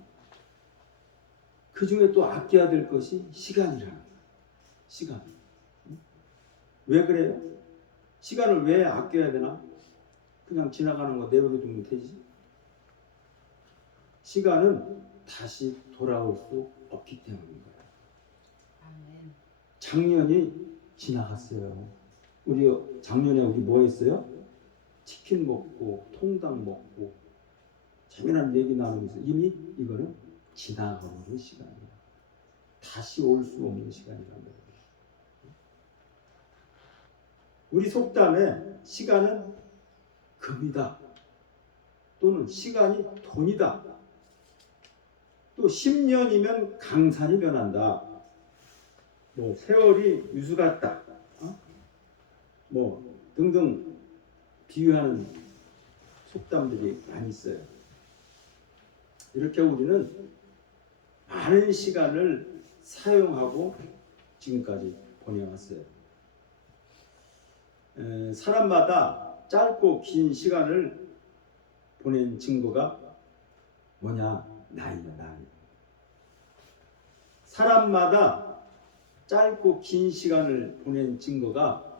그 중에 또 아껴야 될 것이 시간이라는 거예요. 시간. 왜 그래요? 시간을 왜 아껴야 되나? 그냥 지나가는 거 내버려 두면 되지. 시간은 다시 돌아올 수 없기 때문인 거예요. 아멘. 작년이 지나갔어요. 우리 작년에 우리 뭐 했어요? 치킨 먹고 통닭 먹고 재미난 얘기 나누고 있어요. 이미 이거는 지나가는 시간이에요. 다시 올 수 없는 시간이란 말이에요. 우리 속담에 시간은 금이다. 또는 시간이 돈이다. 또 10년이면 강산이 변한다. 뭐 세월이 유수 같다. 뭐 등등 비유하는 속담들이 많이 있어요. 이렇게 우리는 많은 시간을 사용하고 지금까지 보내왔어요. 사람마다 짧고 긴 시간을 보낸 증거가 뭐냐? 나이야, 나이. 사람마다 짧고 긴 시간을 보낸 증거가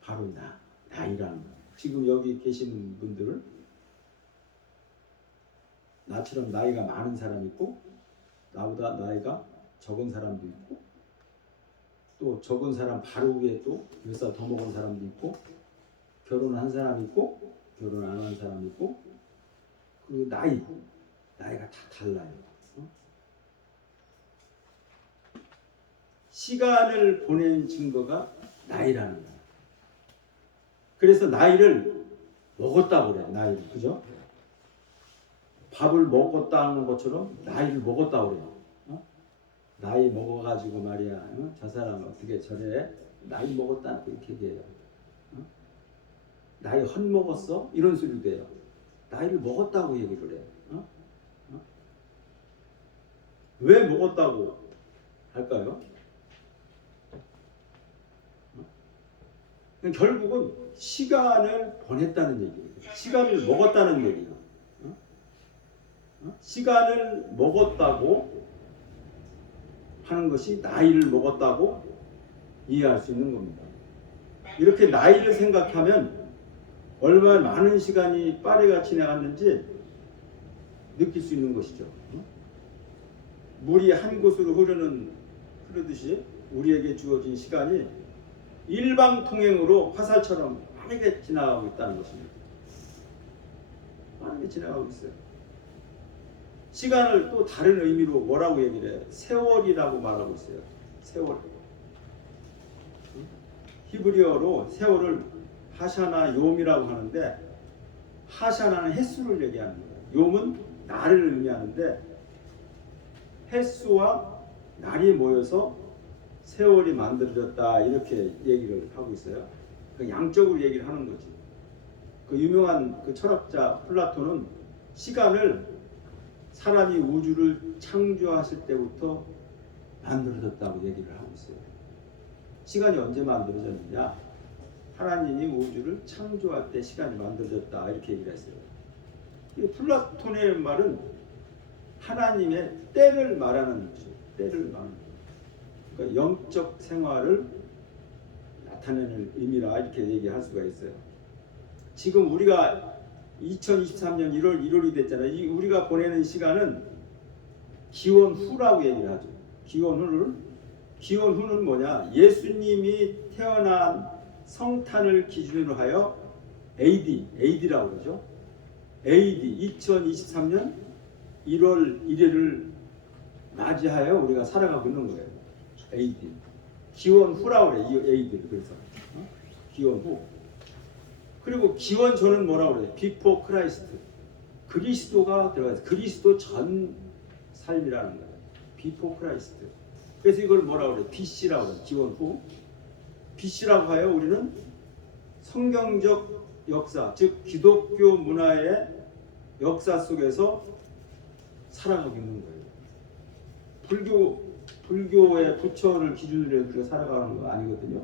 바로 나이라는 거예요. 지금 여기 계시는 분들은 나처럼 나이가 많은 사람이 있고 나보다 나이가 적은 사람도 있고 또 적은 사람 바로 위에 또 몇 살 더 먹은 사람도 있고 결혼한 사람이 있고 결혼 안 한 사람이 있고 그 나이가 다 달라요. 시간을 보낸 증거가 나이라는 거예요. 그래서 나이를 먹었다고 그래. 나이를. 그죠? 밥을 먹었다는 것처럼 나이를 먹었다고 그래요. 나이 먹어가지고 말이야. 저 사람 어떻게 저래? 나이 먹었다 그렇게 얘기해요. 나이 헛 먹었어? 이런 소리도 해요. 나이를 먹었다고 얘기를 해. 왜 먹었다고 할까요? 결국은 시간을 보냈다는 얘기예요. 시간을 먹었다는 얘기예요. 시간을 먹었다고 하는 것이 나이를 먹었다고 이해할 수 있는 겁니다. 이렇게 나이를 생각하면 얼마나 많은 시간이 빠르게 지나갔는지 느낄 수 있는 것이죠. 물이 한 곳으로 흐르듯이 우리에게 주어진 시간이 일방통행으로 화살처럼 빠르게 지나가고 있다는 것입니다. 빠르게 지나가고 있어요. 시간을 또 다른 의미로 뭐라고 얘기를 해요? 세월이라고 말하고 있어요. 세월. 히브리어로 세월을 하샤나 욤이라고 하는데, 하샤나는 햇수를 얘기하는 거예요. 욤은 날을 의미하는데, 햇수와 날이 모여서 세월이 만들어졌다 이렇게 얘기를 하고 있어요. 그 양적으로 얘기를 하는 거지. 그 유명한 그 철학자 플라톤은 시간을 사람이 우주를 창조하실 때부터 만들어졌다고 얘기를 하고 있어요. 시간이 언제 만들어졌느냐? 하나님이 우주를 창조할 때 시간이 만들어졌다 이렇게 얘기를 했어요. 이 플라톤의 말은 하나님의 때를 말하는 거죠. 때를 말하는 거죠. 그러니까 영적 생활을 나타내는 의미라 이렇게 얘기할 수가 있어요. 지금 우리가 2023년 1월이 됐잖아요. 우리가 보내는 시간은 기원 후라고 얘기를 하죠. 기원 후는 뭐냐? 예수님이 태어난 성탄을 기준으로 하여 AD라고 그러죠. AD 2023년 1월 1일을 맞이하여 우리가 살아가고 있는 거예요. AD. 기원 후라고 그래요. 이 AD를. 그래서 기원 후. 그리고 기원 전은 뭐라고 그래요? 비포 크라이스트. 그리스도가 들어가서 그리스도 전 삶이라는 거예요. 비포 크라이스트. 그래서 이걸 뭐라고 그래요? BC라고 그래요. 기원 후. BC라고 하여 우리는 성경적 역사, 즉 기독교 문화의 역사 속에서 살아가고 있는 거예요. 불교의 부처를 기준으로 해서 우리가 살아가는 거 아니거든요.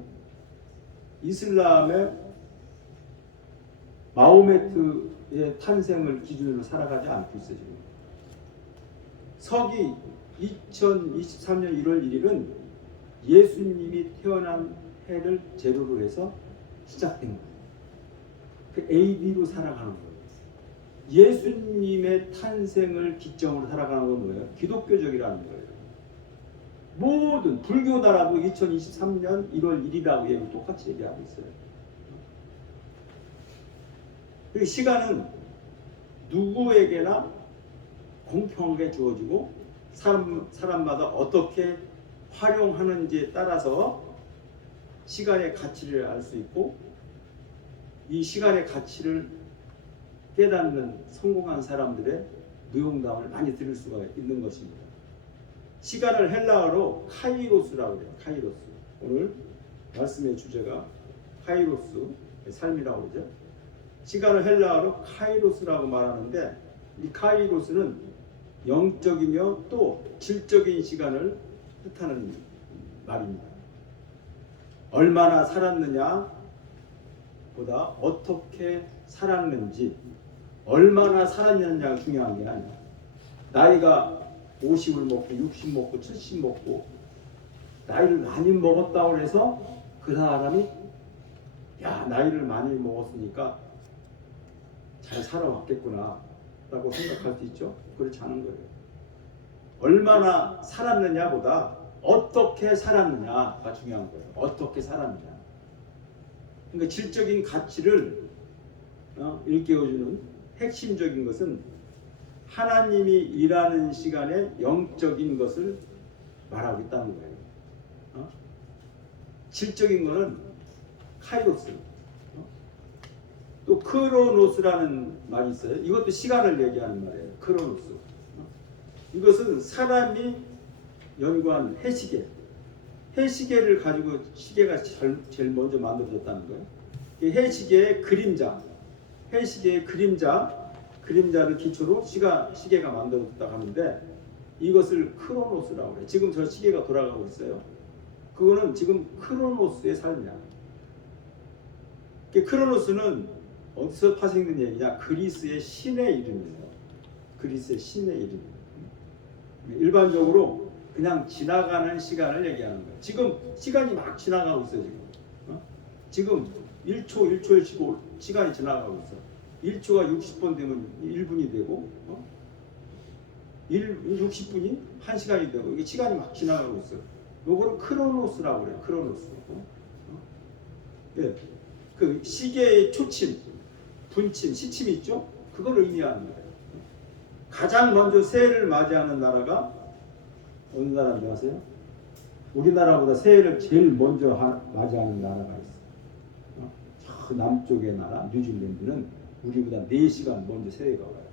이슬람의 마호메트의 탄생을 기준으로 살아가지 않고 있어요. 지금. 서기 2023년 1월 1일은 예수님이 태어난 해를 제로로 해서 시작된 거예요. 그 AD로 살아가는 거예요. 예수님의 탄생을 기점으로 살아가는 건 뭐예요? 기독교적이라는 거예요. 모든 불교 나라도 2023년 1월 1일이라고 똑같이 얘기하고 있어요. 그 시간은 누구에게나 공평하게 주어지고 사람마다 어떻게 활용하는지에 따라서 시간의 가치를 알 수 있고, 이 시간의 가치를 깨닫는 성공한 사람들의 무용담을 많이 들을 수가 있는 것입니다. 시간을 헬라어로 카이로스라고 해요. 카이로스. 오늘 말씀의 주제가 카이로스, 삶이라고 그러죠. 시간을 헬라어로 카이로스라고 말하는데, 이 카이로스는 영적이며 또 질적인 시간을 뜻하는 말입니다. 얼마나 살았느냐 보다 어떻게 살았는지, 얼마나 살았느냐가 중요한 게 아니야. 나이가 50을 먹고 60 먹고 70 먹고 나이를 많이 먹었다고 해서 그 사람이 야, 나이를 많이 먹었으니까 잘 살아왔겠구나 라고 생각할 수 있죠. 그렇지 않은 거예요. 얼마나 살았느냐보다 어떻게 살았느냐가 중요한 거예요. 어떻게 살았느냐. 그러니까 질적인 가치를 일깨워주는 핵심적인 것은 하나님이 일하는 시간에 영적인 것을 말하고 있다는 거예요. 질적인 것은 카이로스. 또 크로노스라는 말이 있어요. 이것도 시간을 얘기하는 말이에요. 크로노스. 이것은 사람이 연구한 해시계. 해시계를 가지고 시계가 제일 먼저 만들어졌다는 거예요. 해시계의 그림자. 해시계의 그림자를 기초로 시계가 만들어졌다고 하는데 이것을 크로노스라고 해요. 지금 저 시계가 돌아가고 있어요. 그거는 지금 크로노스의 삶이야. 크로노스는 어디서 파생된 얘기냐? 그리스의 신의 이름이에요. 그리스의 신의 이름. 일반적으로 그냥 지나가는 시간을 얘기하는 거예요. 지금 시간이 막 지나가고 있어요. 지금 1초 치고 시간이 지나가고 있어. 1초가 60번 되면 1분이 되고 60분이 1시간이 되고 이게 시간이 막 지나가고 있어요. 요거를 크로노스라고 그래요. 크로노스. 예. 그 시계의 초침, 분침, 시침 있죠? 그걸 의미하는 거예요. 가장 먼저 새해를 맞이하는 나라가 어느 나라인지 아세요? 우리나라보다 새해를 제일 먼저 맞이하는 나라가 있어요. 저 남쪽의 나라 뉴질랜드는 우리보다 4시간 먼저 새해가 와요.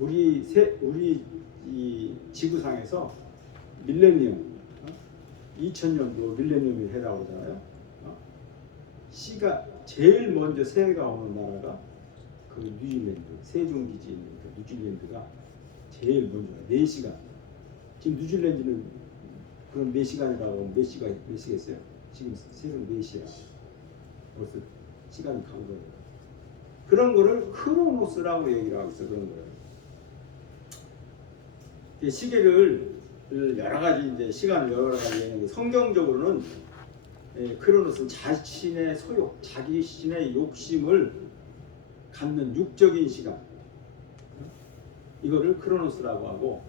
우리 이 지구상에서 밀레니엄 2000년도 밀레니엄 해라고 하잖아요. 시가 제일 먼저 새해가 오는 나라가 그 뉴질랜드, 세종기지에 있는 그 뉴질랜드가 제일 먼저 4시간. 지금 뉴질랜드는 그럼 4시간이라고 하면 몇 시겠어요? 지금 새벽 4시야. 벌써 시간이 간 거예요. 그런 거를 크로노스라고 얘기를 하고 있어. 그런 거예요. 시계를 여러 가지 이제 시간을 여러 가지 얘기하는데 성경적으로는 크로노스는 자신의 소욕, 자신의 욕심을 갖는 육적인 시간, 이거를 크로노스라고 하고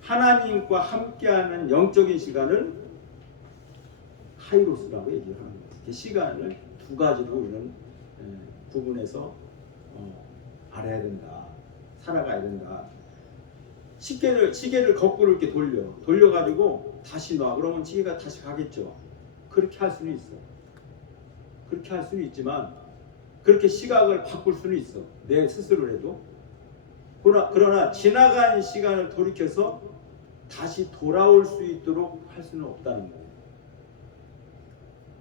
하나님과 함께하는 영적인 시간을 카이로스라고 얘기하는 거예요. 시간을 두 가지로 우리는 구분해서 알아야 된다, 살아가야 된다. 시계를 거꾸로 이렇게 돌려가지고 다시 놔. 그러면 시계가 다시 가겠죠. 그렇게 할 수는 있어. 그렇게 할 수는 있지만 그렇게 시각을 바꿀 수는 있어. 내 스스로라도. 그러나 지나간 시간을 돌이켜서 다시 돌아올 수 있도록 할 수는 없다는 거예요.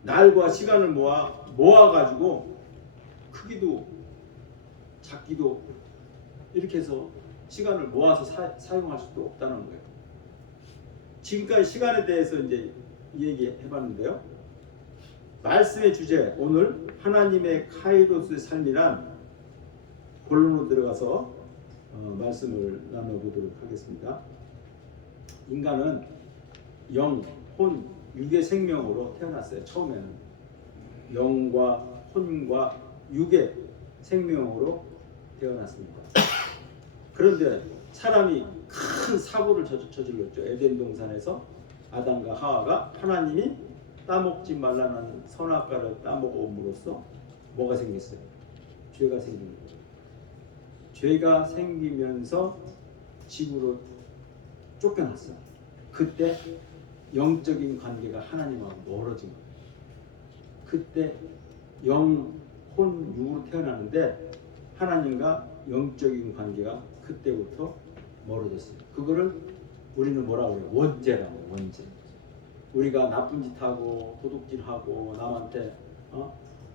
날과 시간을 모아가지고 크기도 작기도 이렇게 해서 시간을 모아서 사용할 수도 없다는 거예요. 지금까지 시간에 대해서 이제 얘기해봤는데요. 말씀의 주제, 오늘 하나님의 카이로스의 삶이란 본론으로 들어가서 말씀을 나눠보도록 하겠습니다. 인간은 영, 혼, 육의 생명으로 태어났어요. 처음에는 영과 혼과 육의 생명으로 태어났습니다. 그런데 사람이 큰 사고를 저질렀죠. 에덴 동산에서 아담과 하와가 하나님이 따먹지 말라는 선악과를 따먹음으로써 뭐가 생겼어요? 죄가 생긴 거예요. 죄가 생기면서 지구로 쫓겨났어요. 그때 영적인 관계가 하나님하고 멀어진 거예요. 그때 영, 혼, 육으로 태어나는데 하나님과 영적인 관계가 그때부터 멀어졌어요. 그거를 우리는 뭐라고 해요? 원죄라고 해요. 원죄. 우리가 나쁜 짓 하고 도둑질하고 남한테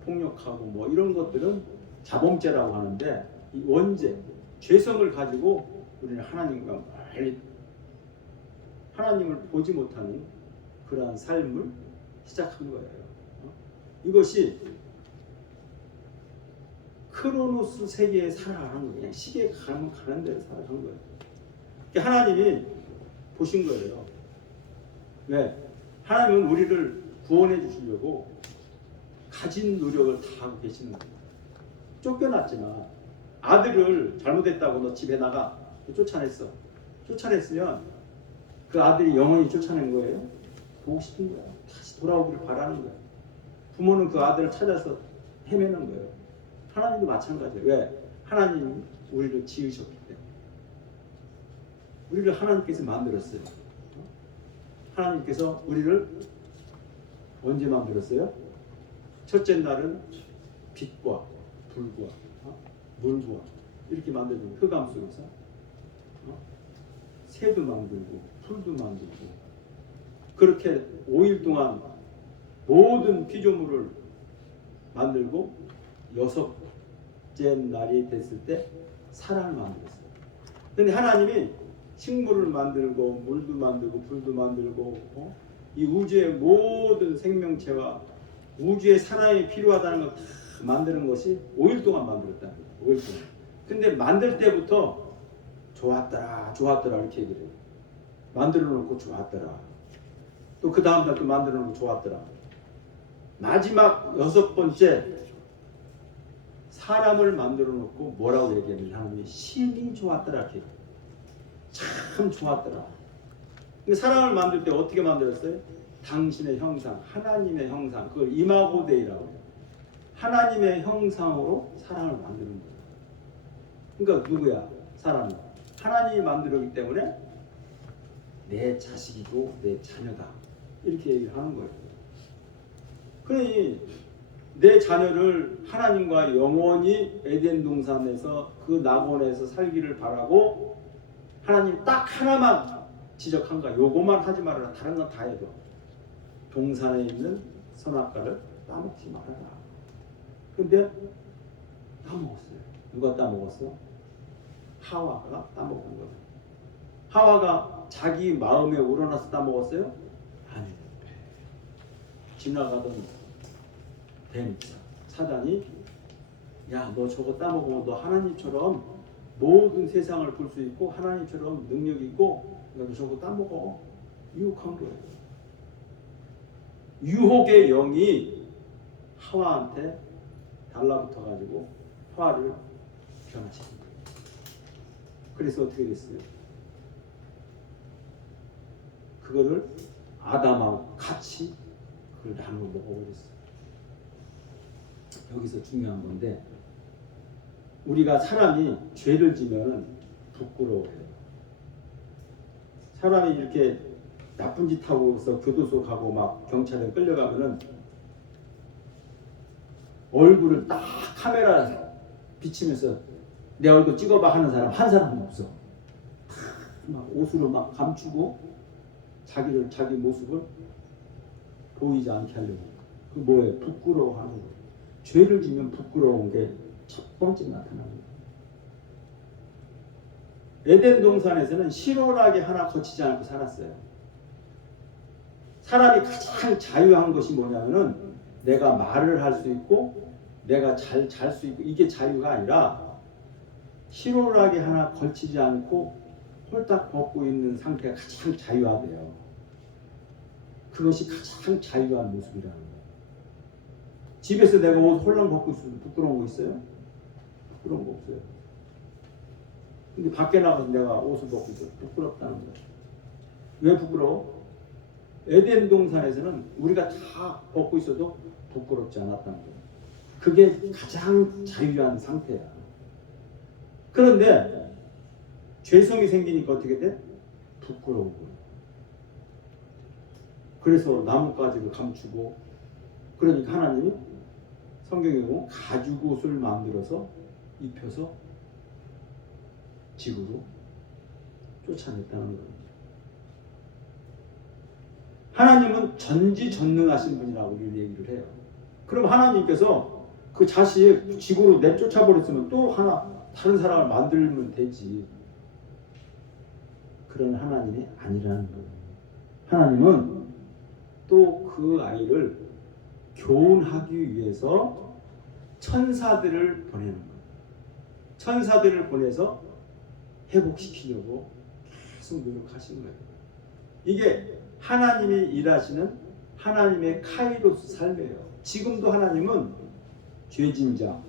폭력하고 뭐 이런 것들은 자범죄라고 하는데 이 원죄, 죄성을 가지고 우리는 하나님과 멀리 하나님을 보지 못하는 그러한 삶을 시작한 거예요. 이것이 크로노스 세계에 살아가는 거예요. 그냥 시계에 가는 대로 살아가는 거예요. 하나님이 보신 거예요. 왜? 하나님은 우리를 구원해 주시려고 가진 노력을 다 하고 계시는 거예요. 쫓겨났지만 아들을 잘못했다고 너 집에 나가 쫓아냈어. 쫓아냈으면 그 아들이 영원히 쫓아낸 거예요. 보고 싶은 거야. 다시 돌아오기를 바라는 거야. 부모는 그 아들을 찾아서 헤매는 거예요. 하나님도 마찬가지예요. 왜? 하나님이 우리를 지으셨기 때문에. 우리를 하나님께서 만들었어요. 하나님께서 우리를 언제 만들었어요? 첫째 날은 빛과 불과 물과 이렇게 만들고 흑암 속에서 새도 만들고 풀도 만들고 그렇게 5일 동안 모든 피조물을 만들고 6째 날이 됐을 때 사람을 만들었어요. 근데 하나님이 식물을 만들고 물도 만들고 불도 만들고 이 우주의 모든 생명체와 우주의 사람이 필요하다는 걸 다 만드는 것이 5일 동안 만들었다는 거예요. 5일 동안. 근데 만들 때부터 좋았더라 이렇게 얘기를 해요. 만들어 놓고 좋았더라. 또 그 다음 날 또 만들어 놓고 좋았더라. 마지막 6번째 사람을 만들어 놓고 뭐라고 얘기하면 하나님이 심히 좋았더라 이렇게. 참 좋았더라. 근데 사람을 만들 때 어떻게 만들었어요? 당신의 형상, 하나님의 형상, 그걸 이마고데이라고 해요. 하나님의 형상으로 사람을 만드는 거예요. 그러니까 누구야? 사람은 하나님이 만들었기 때문에 내 자식이고 내 자녀다 이렇게 얘기를 하는 거예요. 그러니 내 자녀를 하나님과 영원히 에덴 동산에서 그 낙원에서 살기를 바라고 하나님 딱 하나만 지적한 거야. 요거만 하지 말아라. 다른 건 다 해도 동산에 있는 선악과를 따먹지 말아라. 근데 따먹었어요. 누가 따먹었어? 하와가 따먹은 거예요. 하와가 자기 마음에 우러나서 따먹었어요? 아니요. 지나가던 뱀 사단이 야, 너 저거 따먹으면 너 하나님처럼 모든 세상을 볼 수 있고 하나님처럼 능력이 있고 너 저거 따먹어. 유혹한 거예요. 유혹의 영이 하와한테 달라붙어 가지고 하와를 변화시킨 거예요. 그래서 어떻게 됐어요? 그거를 아담하고 같이 그걸 나눠 먹어버렸어요. 여기서 중요한 건데 우리가 사람이 죄를 지면은 부끄러워해요. 사람이 이렇게 나쁜 짓 하고서 교도소 가고 막 경찰에 끌려가면은 얼굴을 딱 카메라 비치면서 내 얼굴 찍어봐 하는 사람 한 사람도 없어. 막 옷으로 막 감추고 자기 모습을 보이지 않게 하려고. 그 뭐예요? 부끄러워하는 거예요. 죄를 지면 부끄러운 게 첫 번째 나타나는 거예요. 에덴 동산에서는 실오라기 하나 거치지 않고 살았어요. 사람이 가장 자유한 것이 뭐냐면은 내가 말을 할 수 있고 내가 잘 잘 수 있고 이게 자유가 아니라 실오라기 하나 걸치지 않고 홀딱 벗고 있는 상태가 가장 자유하대요. 그것이 가장 자유한 모습이라는 거예요. 집에서 내가 옷 홀랑 벗고 있어도 부끄러운 거 있어요? 부끄러운 거 없어요. 근데 밖에 나가서 내가 옷을 벗고 있어도 부끄럽다는 거예요. 왜 부끄러워? 에덴 동산에서는 우리가 다 벗고 있어도 부끄럽지 않았다는 거예요. 그게 가장 자유한 상태야. 그런데 죄성이 생기니까 어떻게 돼? 부끄러운 거예요. 그래서 나뭇가지를 감추고 그러니까 하나님이 성경에 보면 가죽옷을 만들어서 입혀서 지구로 쫓아냈다는 거예요. 하나님은 전지전능하신 분이라고 얘기를 해요. 그럼 하나님께서 그 자식 지구로 내쫓아 버렸으면 또 하나 다른 사람을 만들면 되지. 그런 하나님이 아니라는 거예요. 하나님은 또 그 아이를 교훈하기 위해서 천사들을 보내는 거예요. 천사들을 보내서 회복시키려고 계속 노력하신 거예요. 이게 하나님이 일하시는 하나님의 카이로스 삶이에요. 지금도 하나님은 죄진 자,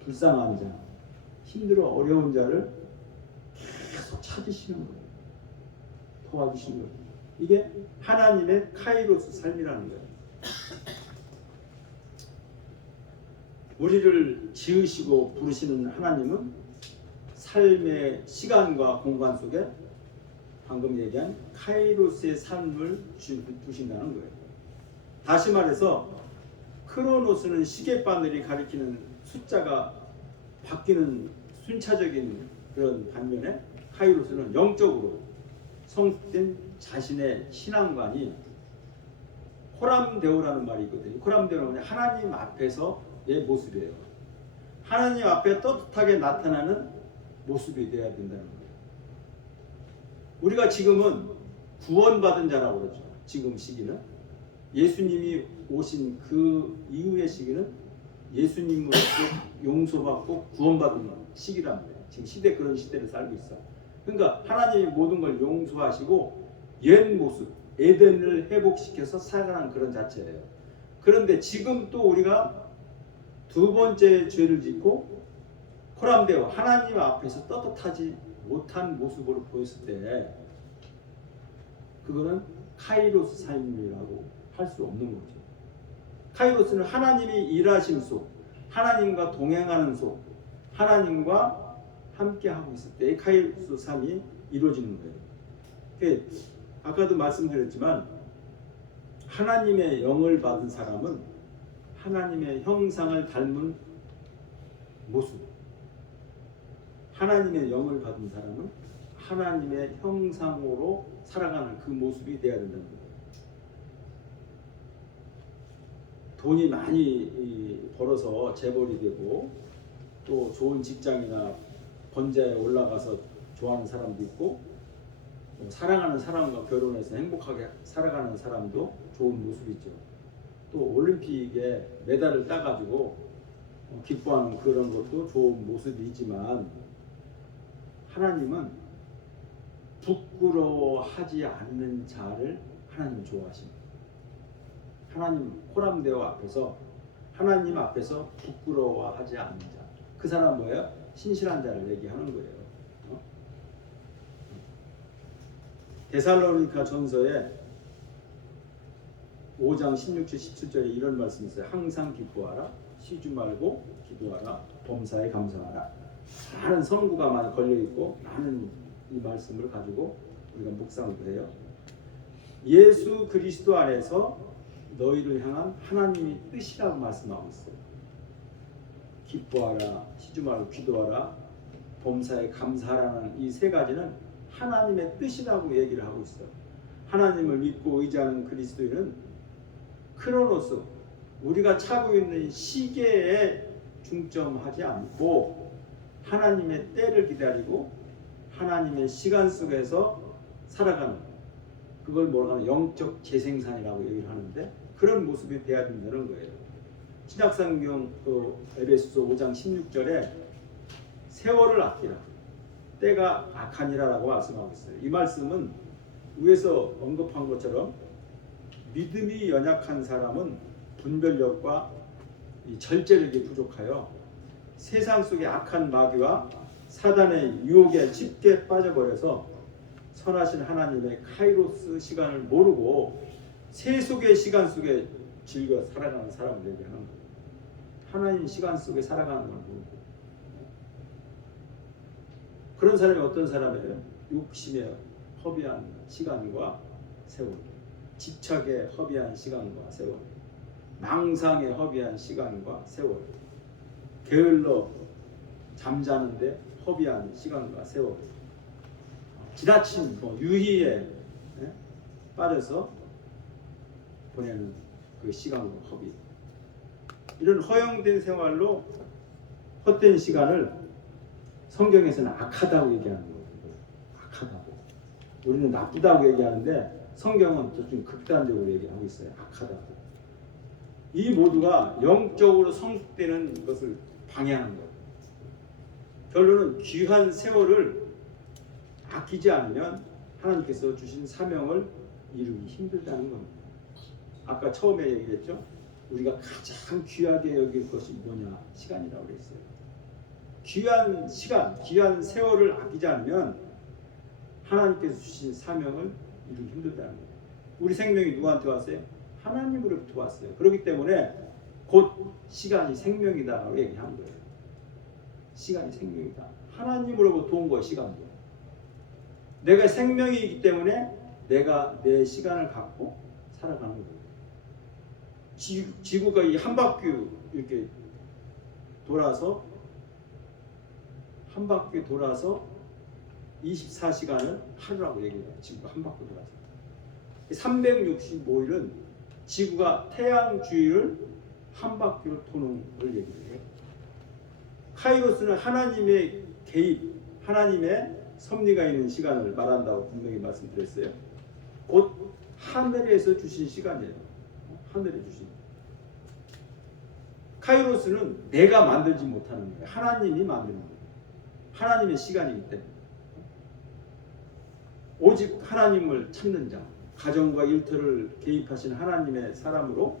불쌍한 자, 힘들어 어려운 자를 계속 찾으시는 거예요. 도와주시는 거예요. 이게 하나님의 카이로스 삶이라는 거예요. 우리를 지으시고 부르시는 하나님은 삶의 시간과 공간 속에 방금 얘기한 카이로스의 삶을 두신다는 거예요. 다시 말해서 크로노스는 시계바늘이 가리키는 숫자가 바뀌는 순차적인 그런 반면에 카이로스는 영적으로 성숙된 자신의 신앙관이 코람데오라는 말이 있거든요. 코람데오는 하나님 앞에서의 모습이에요. 하나님 앞에 떳떳하게 나타나는 모습이 되어야 된다는 거예요. 우리가 지금은 구원받은 자라고 그러죠. 지금 시기는 예수님이 오신 그 이후의 시기는 예수님으로서 용서받고 구원받은 시기란 말이에요. 지금 시대 그런 시대를 살고 있어. 그러니까 하나님이 모든 걸 용서하시고 옛 모습 에덴을 회복시켜서 살아가는 그런 자체예요. 그런데 지금 또 우리가 두 번째 죄를 짓고 코람데오 하나님 앞에서 떳떳하지 못한 모습으로 보였을 때 그거는 카이로스 삶이라고 할 수 없는 거죠. 카이로스는 하나님이 일하심 속, 하나님과 동행하는 속, 하나님과 함께 하고 있을 때 카이로스 삶이 이루어지는 거예요. 아까도 말씀드렸지만 하나님의 영을 받은 사람은 하나님의 형상을 닮은 모습, 하나님의 영을 받은 사람은 하나님의 형상으로 살아가는 그 모습이 되어야 된다는 거예요. 돈이 많이 벌어서 재벌이 되고 또 좋은 직장이나 번제에 올라가서 좋아하는 사람도 있고 사랑하는 사람과 결혼해서 행복하게 살아가는 사람도 좋은 모습이죠. 또 올림픽에 메달을 따가지고 기뻐하는 그런 것도 좋은 모습이지만 하나님은 부끄러워하지 않는 자를 하나님 좋아하십니다. 하나님 코람데오 앞에서 하나님 앞에서 부끄러워하지 않는 자, 그 사람 뭐예요? 신실한 자를 얘기하는 거예요. 데살로니가 전서에 5장 16절 17절에 이런 말씀이 있어요. 항상 기뻐하라, 쉬지 말고 기도하라, 범사에 감사하라. 많은 성구가 많이 걸려 있고 많은 이 말씀을 가지고 우리가 묵상도 해요. 예수 그리스도 안에서 너희를 향한 하나님의 뜻이라고 말씀하고 있어요. 기뻐하라, 쉬지 말고 기도하라, 범사에 감사하라는 이 세 가지는 하나님의 뜻이라고 얘기를 하고 있어요. 하나님을 믿고 의지하는 그리스도인은 크로노스, 우리가 차고 있는 시계에 중점하지 않고 하나님의 때를 기다리고 하나님의 시간 속에서 살아가는, 그걸 뭐라고 하면 영적 재생산이라고 얘기를 하는데 그런 모습이 돼야 된다는 거예요. 신약성경 에베소서 5장 16절에 세월을 아끼라, 때가 악하니라라고 말씀하고 있어요. 이 말씀은 위에서 언급한 것처럼 믿음이 연약한 사람은 분별력과 이 절제력이 부족하여 세상 속의 악한 마귀와 사단의 유혹에 쉽게 빠져버려서 선하신 하나님의 카이로스 시간을 모르고 세속의 시간 속에 즐겨 살아가는 사람을 얘기하는 거예요. 하나님 시간 속에 살아가는 걸 모르고. 그런 사람이 어떤 사람이에요? 욕심에 허비한 시간과 세월, 집착에 허비한 시간과 세월, 망상에 허비한 시간과 세월, 게을러 잠자는데 허비한 시간과 세월, 지나친 유희에 빠져서 보내는 그 시간과 허비, 이런 허용된 생활로 헛된 시간을 성경에서는 악하다고 얘기하는 거예요. 악하다고. 우리는 나쁘다고 얘기하는데 성경은 좀 극단적으로 얘기하고 있어요. 악하다고. 이 모두가 영적으로 성숙되는 것을 방해하는 거예요. 결론은 귀한 세월을 아끼지 않으면 하나님께서 주신 사명을 이루기 힘들다는 겁니다. 아까 처음에 얘기했죠. 우리가 가장 귀하게 여길 것이 뭐냐? 시간이라고 그랬어요. 귀한 시간, 귀한 세월을 아끼지 않으면 하나님께서 주신 사명을 이루기 힘들다는 거예요. 우리 생명이 누구한테 왔어요? 하나님으로부터 왔어요. 그렇기 때문에 곧 시간이 생명이다라고 얘기하는 거예요. 시간이 생명이다. 하나님으로부터 온 거예요. 시간도. 내가 생명이기 때문에 내가 내 시간을 갖고 살아가는 거예요. 지구가 이 한 바퀴 이렇게 돌아서 한 바퀴 돌아서 24시간을 하루라고 얘기해요. 지구가 한 바퀴 돌아서 365일은 지구가 태양 주위를 한 바퀴로 도는 걸 얘기해요. 카이로스는 하나님의 개입, 하나님의 섭리가 있는 시간을 말한다고 분명히 말씀드렸어요. 곧 하늘에서 주신 시간이에요. 하늘에 주신. 카이로스는 내가 만들지 못하는 거예요. 하나님이 만드는 거예요. 하나님의 시간이기 때문에. 오직 하나님을 찾는 자, 가정과 일터를 개입하신 하나님의 사람으로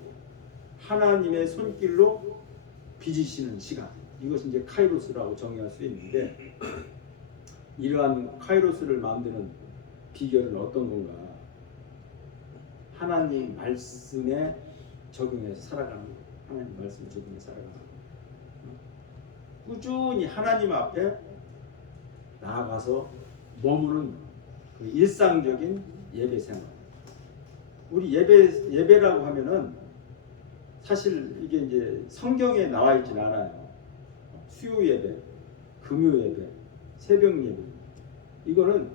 하나님의 손길로 빚으시는 시간. 이것이 이제 카이로스라고 정의할 수 있는데, 이러한 카이로스를 만드는 비결은 어떤 건가? 하나님 말씀에 적용해서 살아가는 거예요. 하나님 말씀에 적용해서 살아가는 거예요. 꾸준히 하나님 앞에 나아가서 머무는 그 일상적인 예배 생활. 우리 예배라고 하면은 사실 이게 이제 성경에 나와 있진 않아요. 수요 예배, 금요 예배, 새벽 예배. 이거는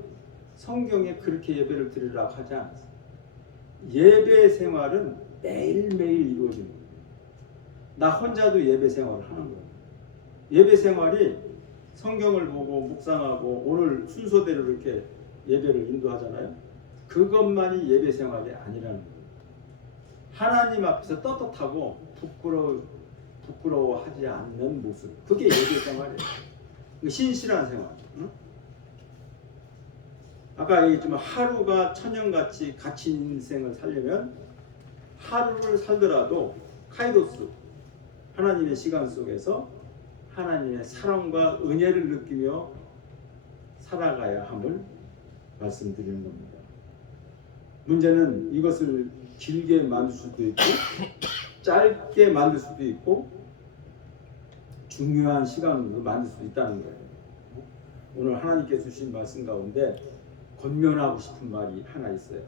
성경에 그렇게 예배를 드리라고 하지 않았어요. 예배 생활은 매일매일 이루어지는 거예요. 나 혼자도 예배 생활을 하는 거예요. 예배 생활이 성경을 보고 묵상하고 오늘 순서대로 이렇게 예배를 인도하잖아요. 그것만이 예배 생활이 아니라는 거예요. 하나님 앞에서 떳떳하고 부끄러워하지 않는 모습. 그게 예배 생활이에요. 신실한 생활. 응? 아까 얘기했지만 하루가 천년같이 갇힌 인생을 살려면 하루를 살더라도 카이로스, 하나님의 시간 속에서 하나님의 사랑과 은혜를 느끼며 살아가야 함을 말씀드리는 겁니다. 문제는 이것을 길게 만들 수도 있고 짧게 만들 수도 있고 중요한 시간으로 만들 수도 있다는 거예요. 오늘 하나님께서 주신 말씀 가운데 권면하고 싶은 말이 하나 있어요.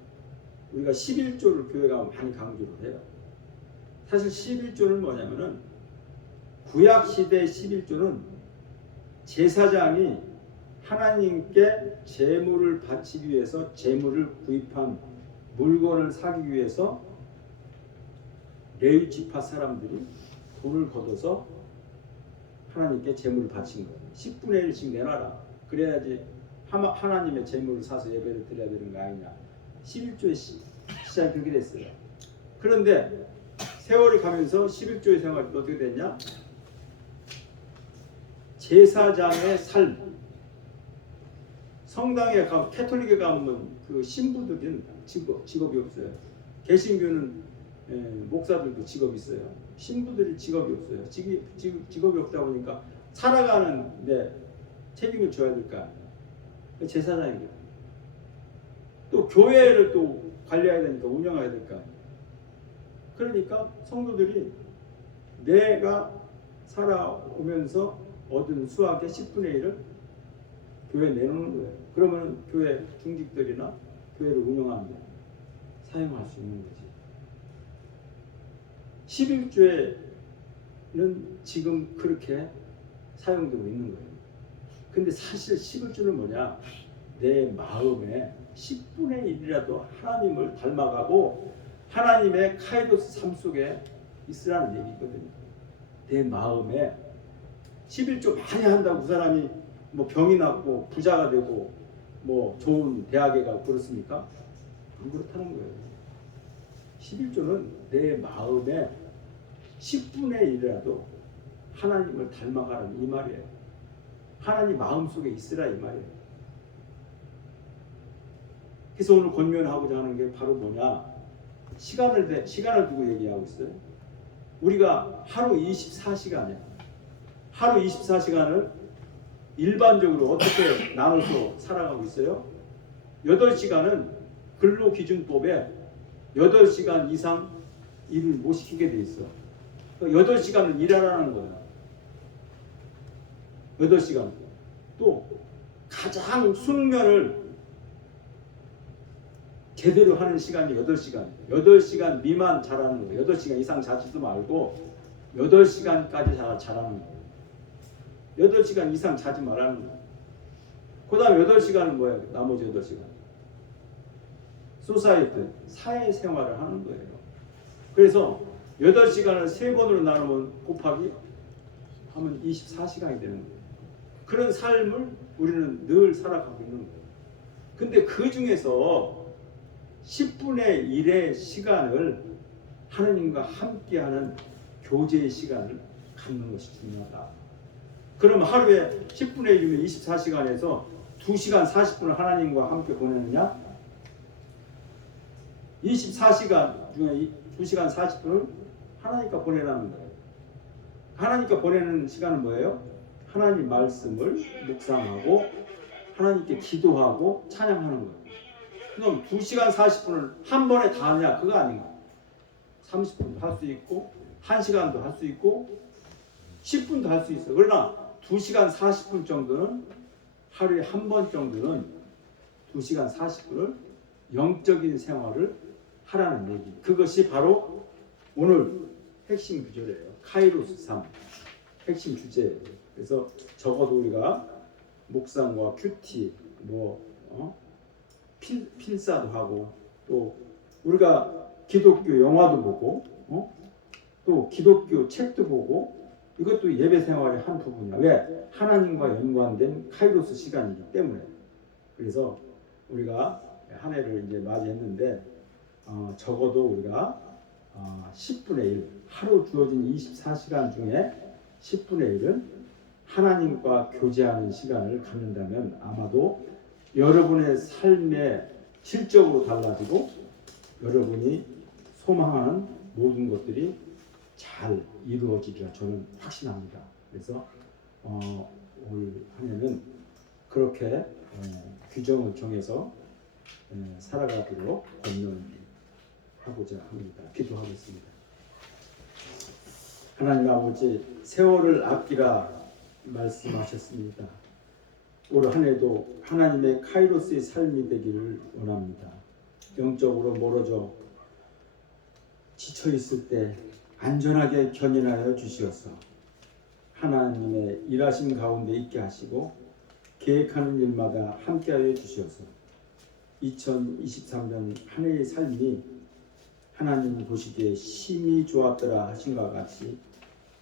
우리가 11조를 교회가 많이 강조를 해요. 사실 11조는 뭐냐면은 구약시대 11조는 제사장이 하나님께 제물을 바치기 위해서 제물을 구입한 물건을 사기 위해서 레위 지파 사람들이 돈을 걷어서 하나님께 제물을 바친 거예요. 10분의 1씩 내놔라. 그래야지 하나님의 제물을 사서 예배를 드려야 되는 거 아니냐. 11조의 시작이 그렇게 됐어요. 그런데 세월이 가면서 11조의 생활이 어떻게 됐냐? 제사장의 삶. 성당에 가면, 캐톨릭에 가면 그 신부들은 직업이 없어요. 개신교는 목사들도 직업이 있어요. 신부들이 직업이 없어요. 직업이 없다 보니까 살아가는데 책임을 져야 될 거 아니에요. 제사장이에요. 또 교회를 또 관리해야 되니까 운영해야 될 거 아니에요. 그러니까 성도들이 내가 살아오면서 얻은 수학의 10분의 1을 교회에 내놓는 거예요. 그러면 교회 중직들이나 교회를 운영하는 데 사용할 수 있는 거지. 11조에는 지금 그렇게 사용되고 있는 거예요. 근데 사실 11조는 뭐냐? 내 마음에 10분의 1이라도 하나님을 닮아가고 하나님의 카이로스 삶 속에 있으라는 얘기거든요. 내 마음에 11조 많이 한다고 그 사람이 뭐 병이 낫고 부자가 되고 뭐 좋은 대학에 가고 그렇습니까? 안 그렇다는 거예요. 11조는 내 마음에 10분의 1이라도 하나님을 닮아가는 이 말이에요. 하나님 마음속에 있으라 이 말이에요. 그래서 오늘 권면하고자 하는 게 바로 뭐냐? 시간을 두고 얘기하고 있어요. 우리가 하루 24시간이야. 하루 24시간을 일반적으로 어떻게 나눠서 살아가고 있어요? 8시간은 근로기준법에 8시간 이상 일을 못 시키게 돼 있어. 8시간을 일하라는 거야. 8시간. 또 가장 숙면을 제대로 하는 시간이 8시간. 8시간 미만 자라는 거예요. 8시간 이상 자지도 말고 8시간까지 자라는 거예요. 8시간 이상 자지 말라는 거예요. 그 다음에 8시간은 뭐예요? 나머지 8시간. 소사이트, 사회생활을 하는 거예요. 그래서 8시간을 3번으로 나누면 곱하기 하면 24시간이 되는 거예요. 그런 삶을 우리는 늘 살아가고 있는 거예요. 근데 그 중에서 10분의 1의 시간을 하나님과 함께하는 교제의 시간을 갖는 것이 중요하다. 그럼 하루에 10분의 1이면 24시간에서 2시간 40분을 하나님과 함께 보내느냐? 24시간 중에 2시간 40분을 하나님과 보내라는 거예요. 하나님과 보내는 시간은 뭐예요? 하나님 말씀을 묵상하고 하나님께 기도하고 찬양하는 거예요. 그럼 2시간 40분을 한 번에 다 하냐? 그거 아닌 거예요. 30분도 할 수 있고 1시간도 할 수 있고 10분도 할 수 있어요. 그러나 2시간 40분 정도는 하루에 한 번 정도는 2시간 40분을 영적인 생활을 하라는 얘기. 그것이 바로 오늘 핵심 구절이에요. 카이로스 3 핵심 주제예요. 그래서 적어도 우리가 묵상과 큐티, 필사도 하고 또 우리가 기독교 영화도 보고 또 기독교 책도 보고 이것도 예배 생활의 한 부분이야. 왜? 하나님과 연관된 카이로스 시간이기 때문에. 그래서 우리가 한 해를 이제 맞이했는데 적어도 우리가 10분의 1 하루 주어진 24시간 중에 10분의 1은 하나님과 교제하는 시간을 갖는다면 아마도 여러분의 삶의 질적으로 달라지고 여러분이 소망하는 모든 것들이 잘 이루어지리라 저는 확신합니다. 그래서 올 한 해는 그렇게 규정을 정해서 살아가도록 권면하고자 합니다. 기도하겠습니다. 하나님 아버지, 세월을 아끼라 말씀하셨습니다. 올 한 해도 하나님의 카이로스의 삶이 되기를 원합니다. 영적으로 멀어져 지쳐 있을 때 안전하게 견인하여 주시어서 하나님의 일하심 가운데 있게 하시고 계획하는 일마다 함께하여 주시어서 2023년 한 해의 삶이 하나님 보시기에 심히 좋았더라 하신 것 같이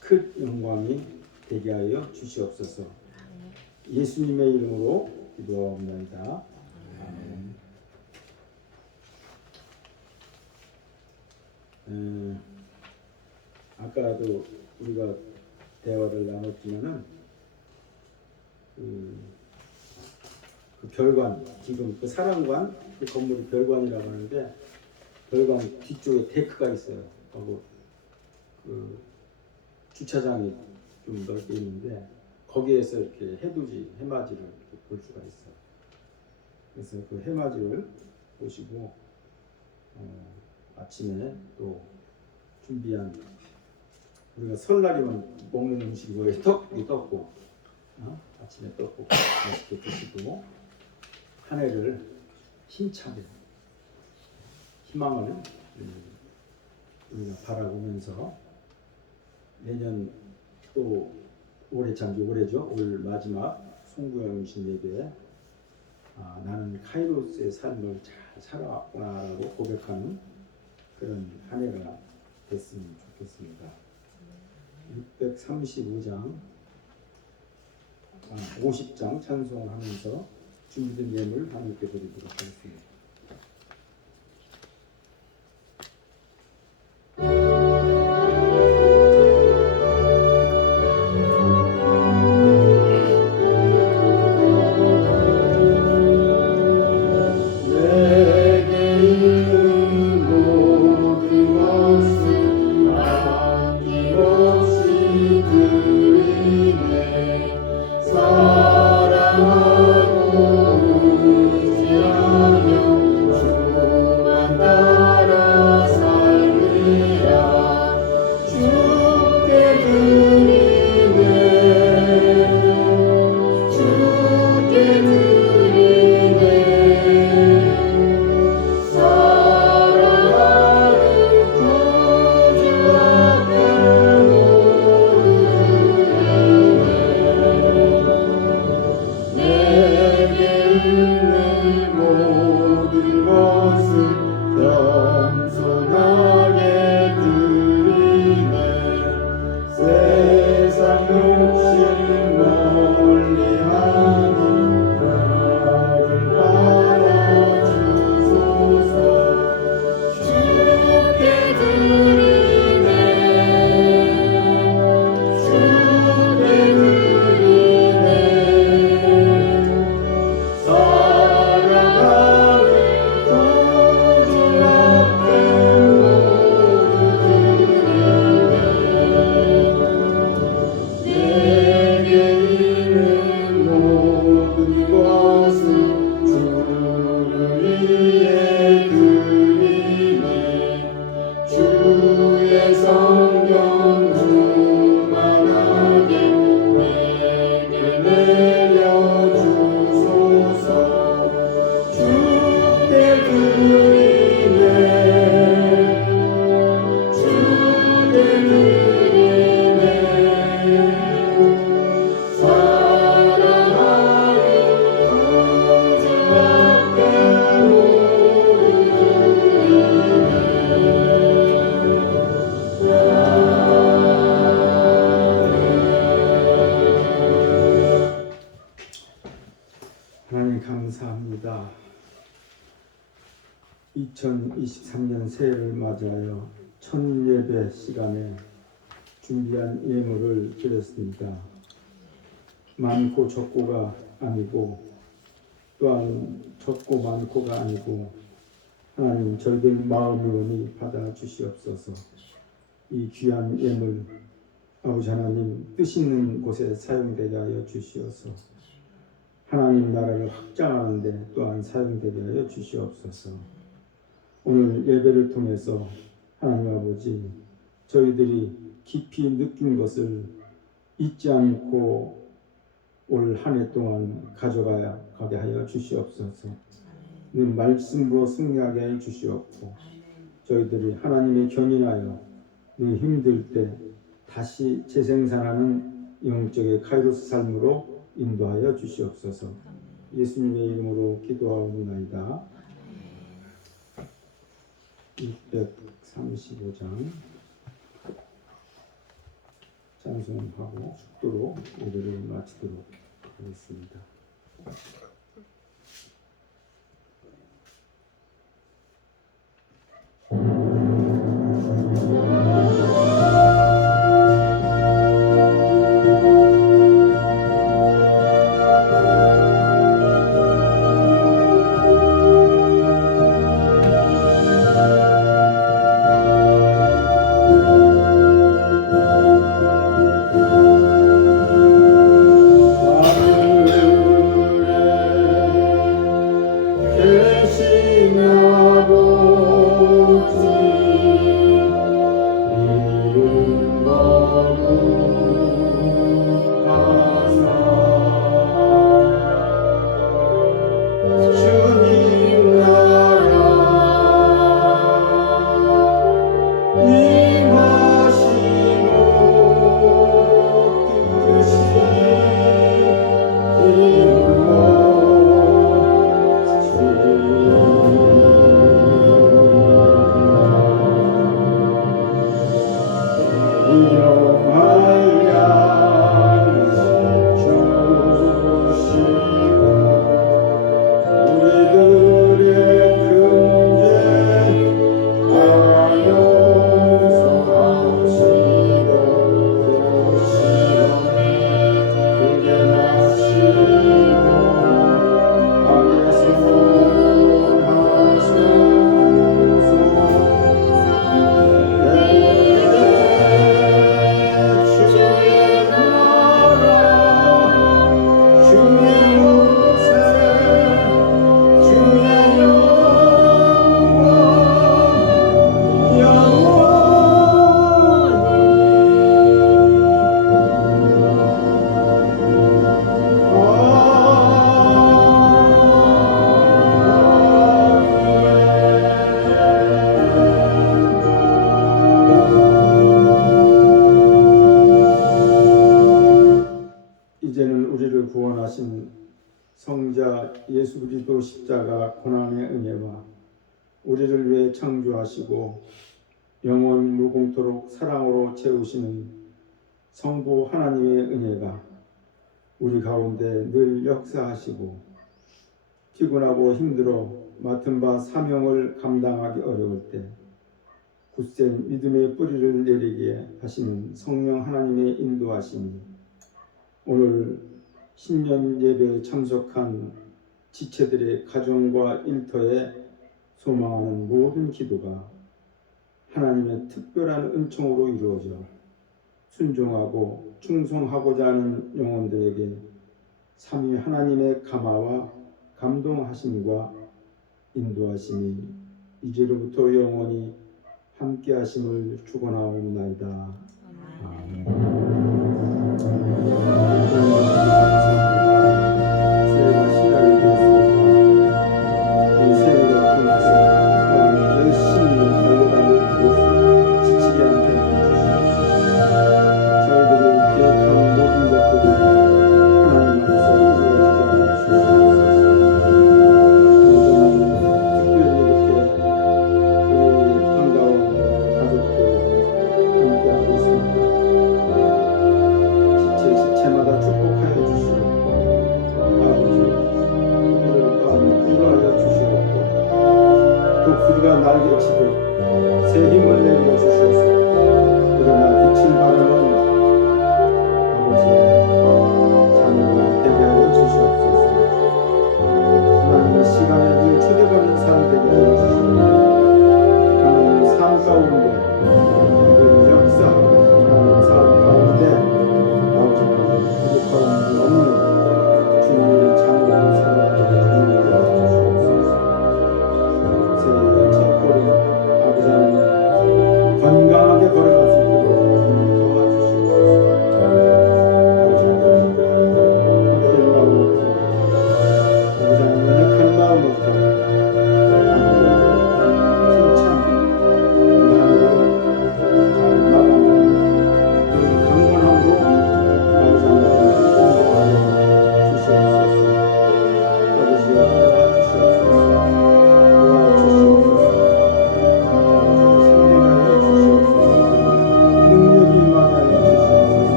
큰 영광이 되게 하여 주시옵소서. 예수님의 이름으로 기도하옵나이다. 아멘. 아까도 우리가 대화를 나눴지만은 그 별관, 지금 그 사랑관, 그 건물이 별관이라고 하는데 별관 뒤쪽에 데크가 있어요. 하고 그 주차장이 좀 넓게 있는데 거기에서 이렇게 해맞이를 볼 수가 있어요. 그래서 그 해맞이를 보시고 아침에 또 준비한 우리가 설날이면 먹는 음식이 뭐예요? 떡국. 아침에 떡국 맛있게 드시고 한 해를 힘차게 희망을 우리가 바라보면서 내년 또 올해 참 올해죠. 올 마지막 송구영신 예배에 나는 카이로스의 삶을 잘 살아왔구나라고 고백하는 그런 한 해가 됐으면 좋겠습니다. 635장 50장 찬송을 하면서 준비된 예물 하나님께 드리도록 하겠습니다. 내 모든 것을 겸손하게 드리네 세상 욕심 멀리하니 나를 받아주소서 주께 드리네 주께 드리네 사랑하는 구주 앞에 모두 드리네 내게 있는 모든 것을 주를 위해 드리네 주의 성령 충만하게 내게 내려주소서 주께 드리네 주께 드리네 사랑하는 구주 앞에 모두 하나님 감사합니다. 2023년 새해를 맞이하여 첫 예배 시간에 준비한 예물을 드렸습니다. 많고 적고가 아니고 또한 적고 많고가 아니고 하나님 저희들 마음으로니 받아 주시옵소서. 이 귀한 예물 아버지 하나님 뜻 있는 곳에 사용되게 하여 주시옵소서. 하나님 나라를 확장하는 데 또한 사용되게 하여 주시옵소서. 오늘 예배를 통해서 하나님 아버지 저희들이 깊이 느낀 것을 잊지 않고 올 한 해 동안 가져가게 하여 주시옵소서. 늘 말씀으로 승리하게 해 주시옵고 저희들이 하나님의 견인하여 늘 힘들 때 다시 재생산하는 영적의 카이로스 삶으로 인도하여 주시옵소서. 예수님의 이름으로 기도하옵나이다. 635장 찬송하고 축도로 예배를 마치도록 하겠습니다. 하늘에 자 예수 그리스도 십자가 고난의 은혜와 우리를 위해 창조하시고 영원 무공토록 사랑으로 채우시는 성부 하나님의 은혜가 우리 가운데 늘 역사하시고 피곤하고 힘들어 맡은 바 사명을 감당하기 어려울 때 굳센 믿음의 뿌리를 내리게 하시는 성령 하나님의 인도하심이 오늘 신년 예배에 참석한 지체들의 가정과 일터에 소망하는 모든 기도가 하나님의 특별한 은총으로 이루어져 순종하고 충성하고자 하는 영혼들에게 삼위 하나님의 감화와 감동하심과 인도하심이 이제로부터 영원히 함께하심을 축원하옵나이다. 아멘. 새해가 시작이 되었습니다. 이 새해를 통해서 또한 열심히 달려가는 모습 지치게 않게 해주시옵소서. 저희들이 계획한 모든 것들이 하나님 안에서 이루어지게 하여 주시옵소서. 특별히 이렇게 우리 반가운 가족들 함께하고 있습니다. 지체마다 축복하여 주시옵고 아버지 그들을 또한 위로하여 주시옵고 독수리가 날개치듯 새 힘을 내려 주셔서 그러나 빛을 발하는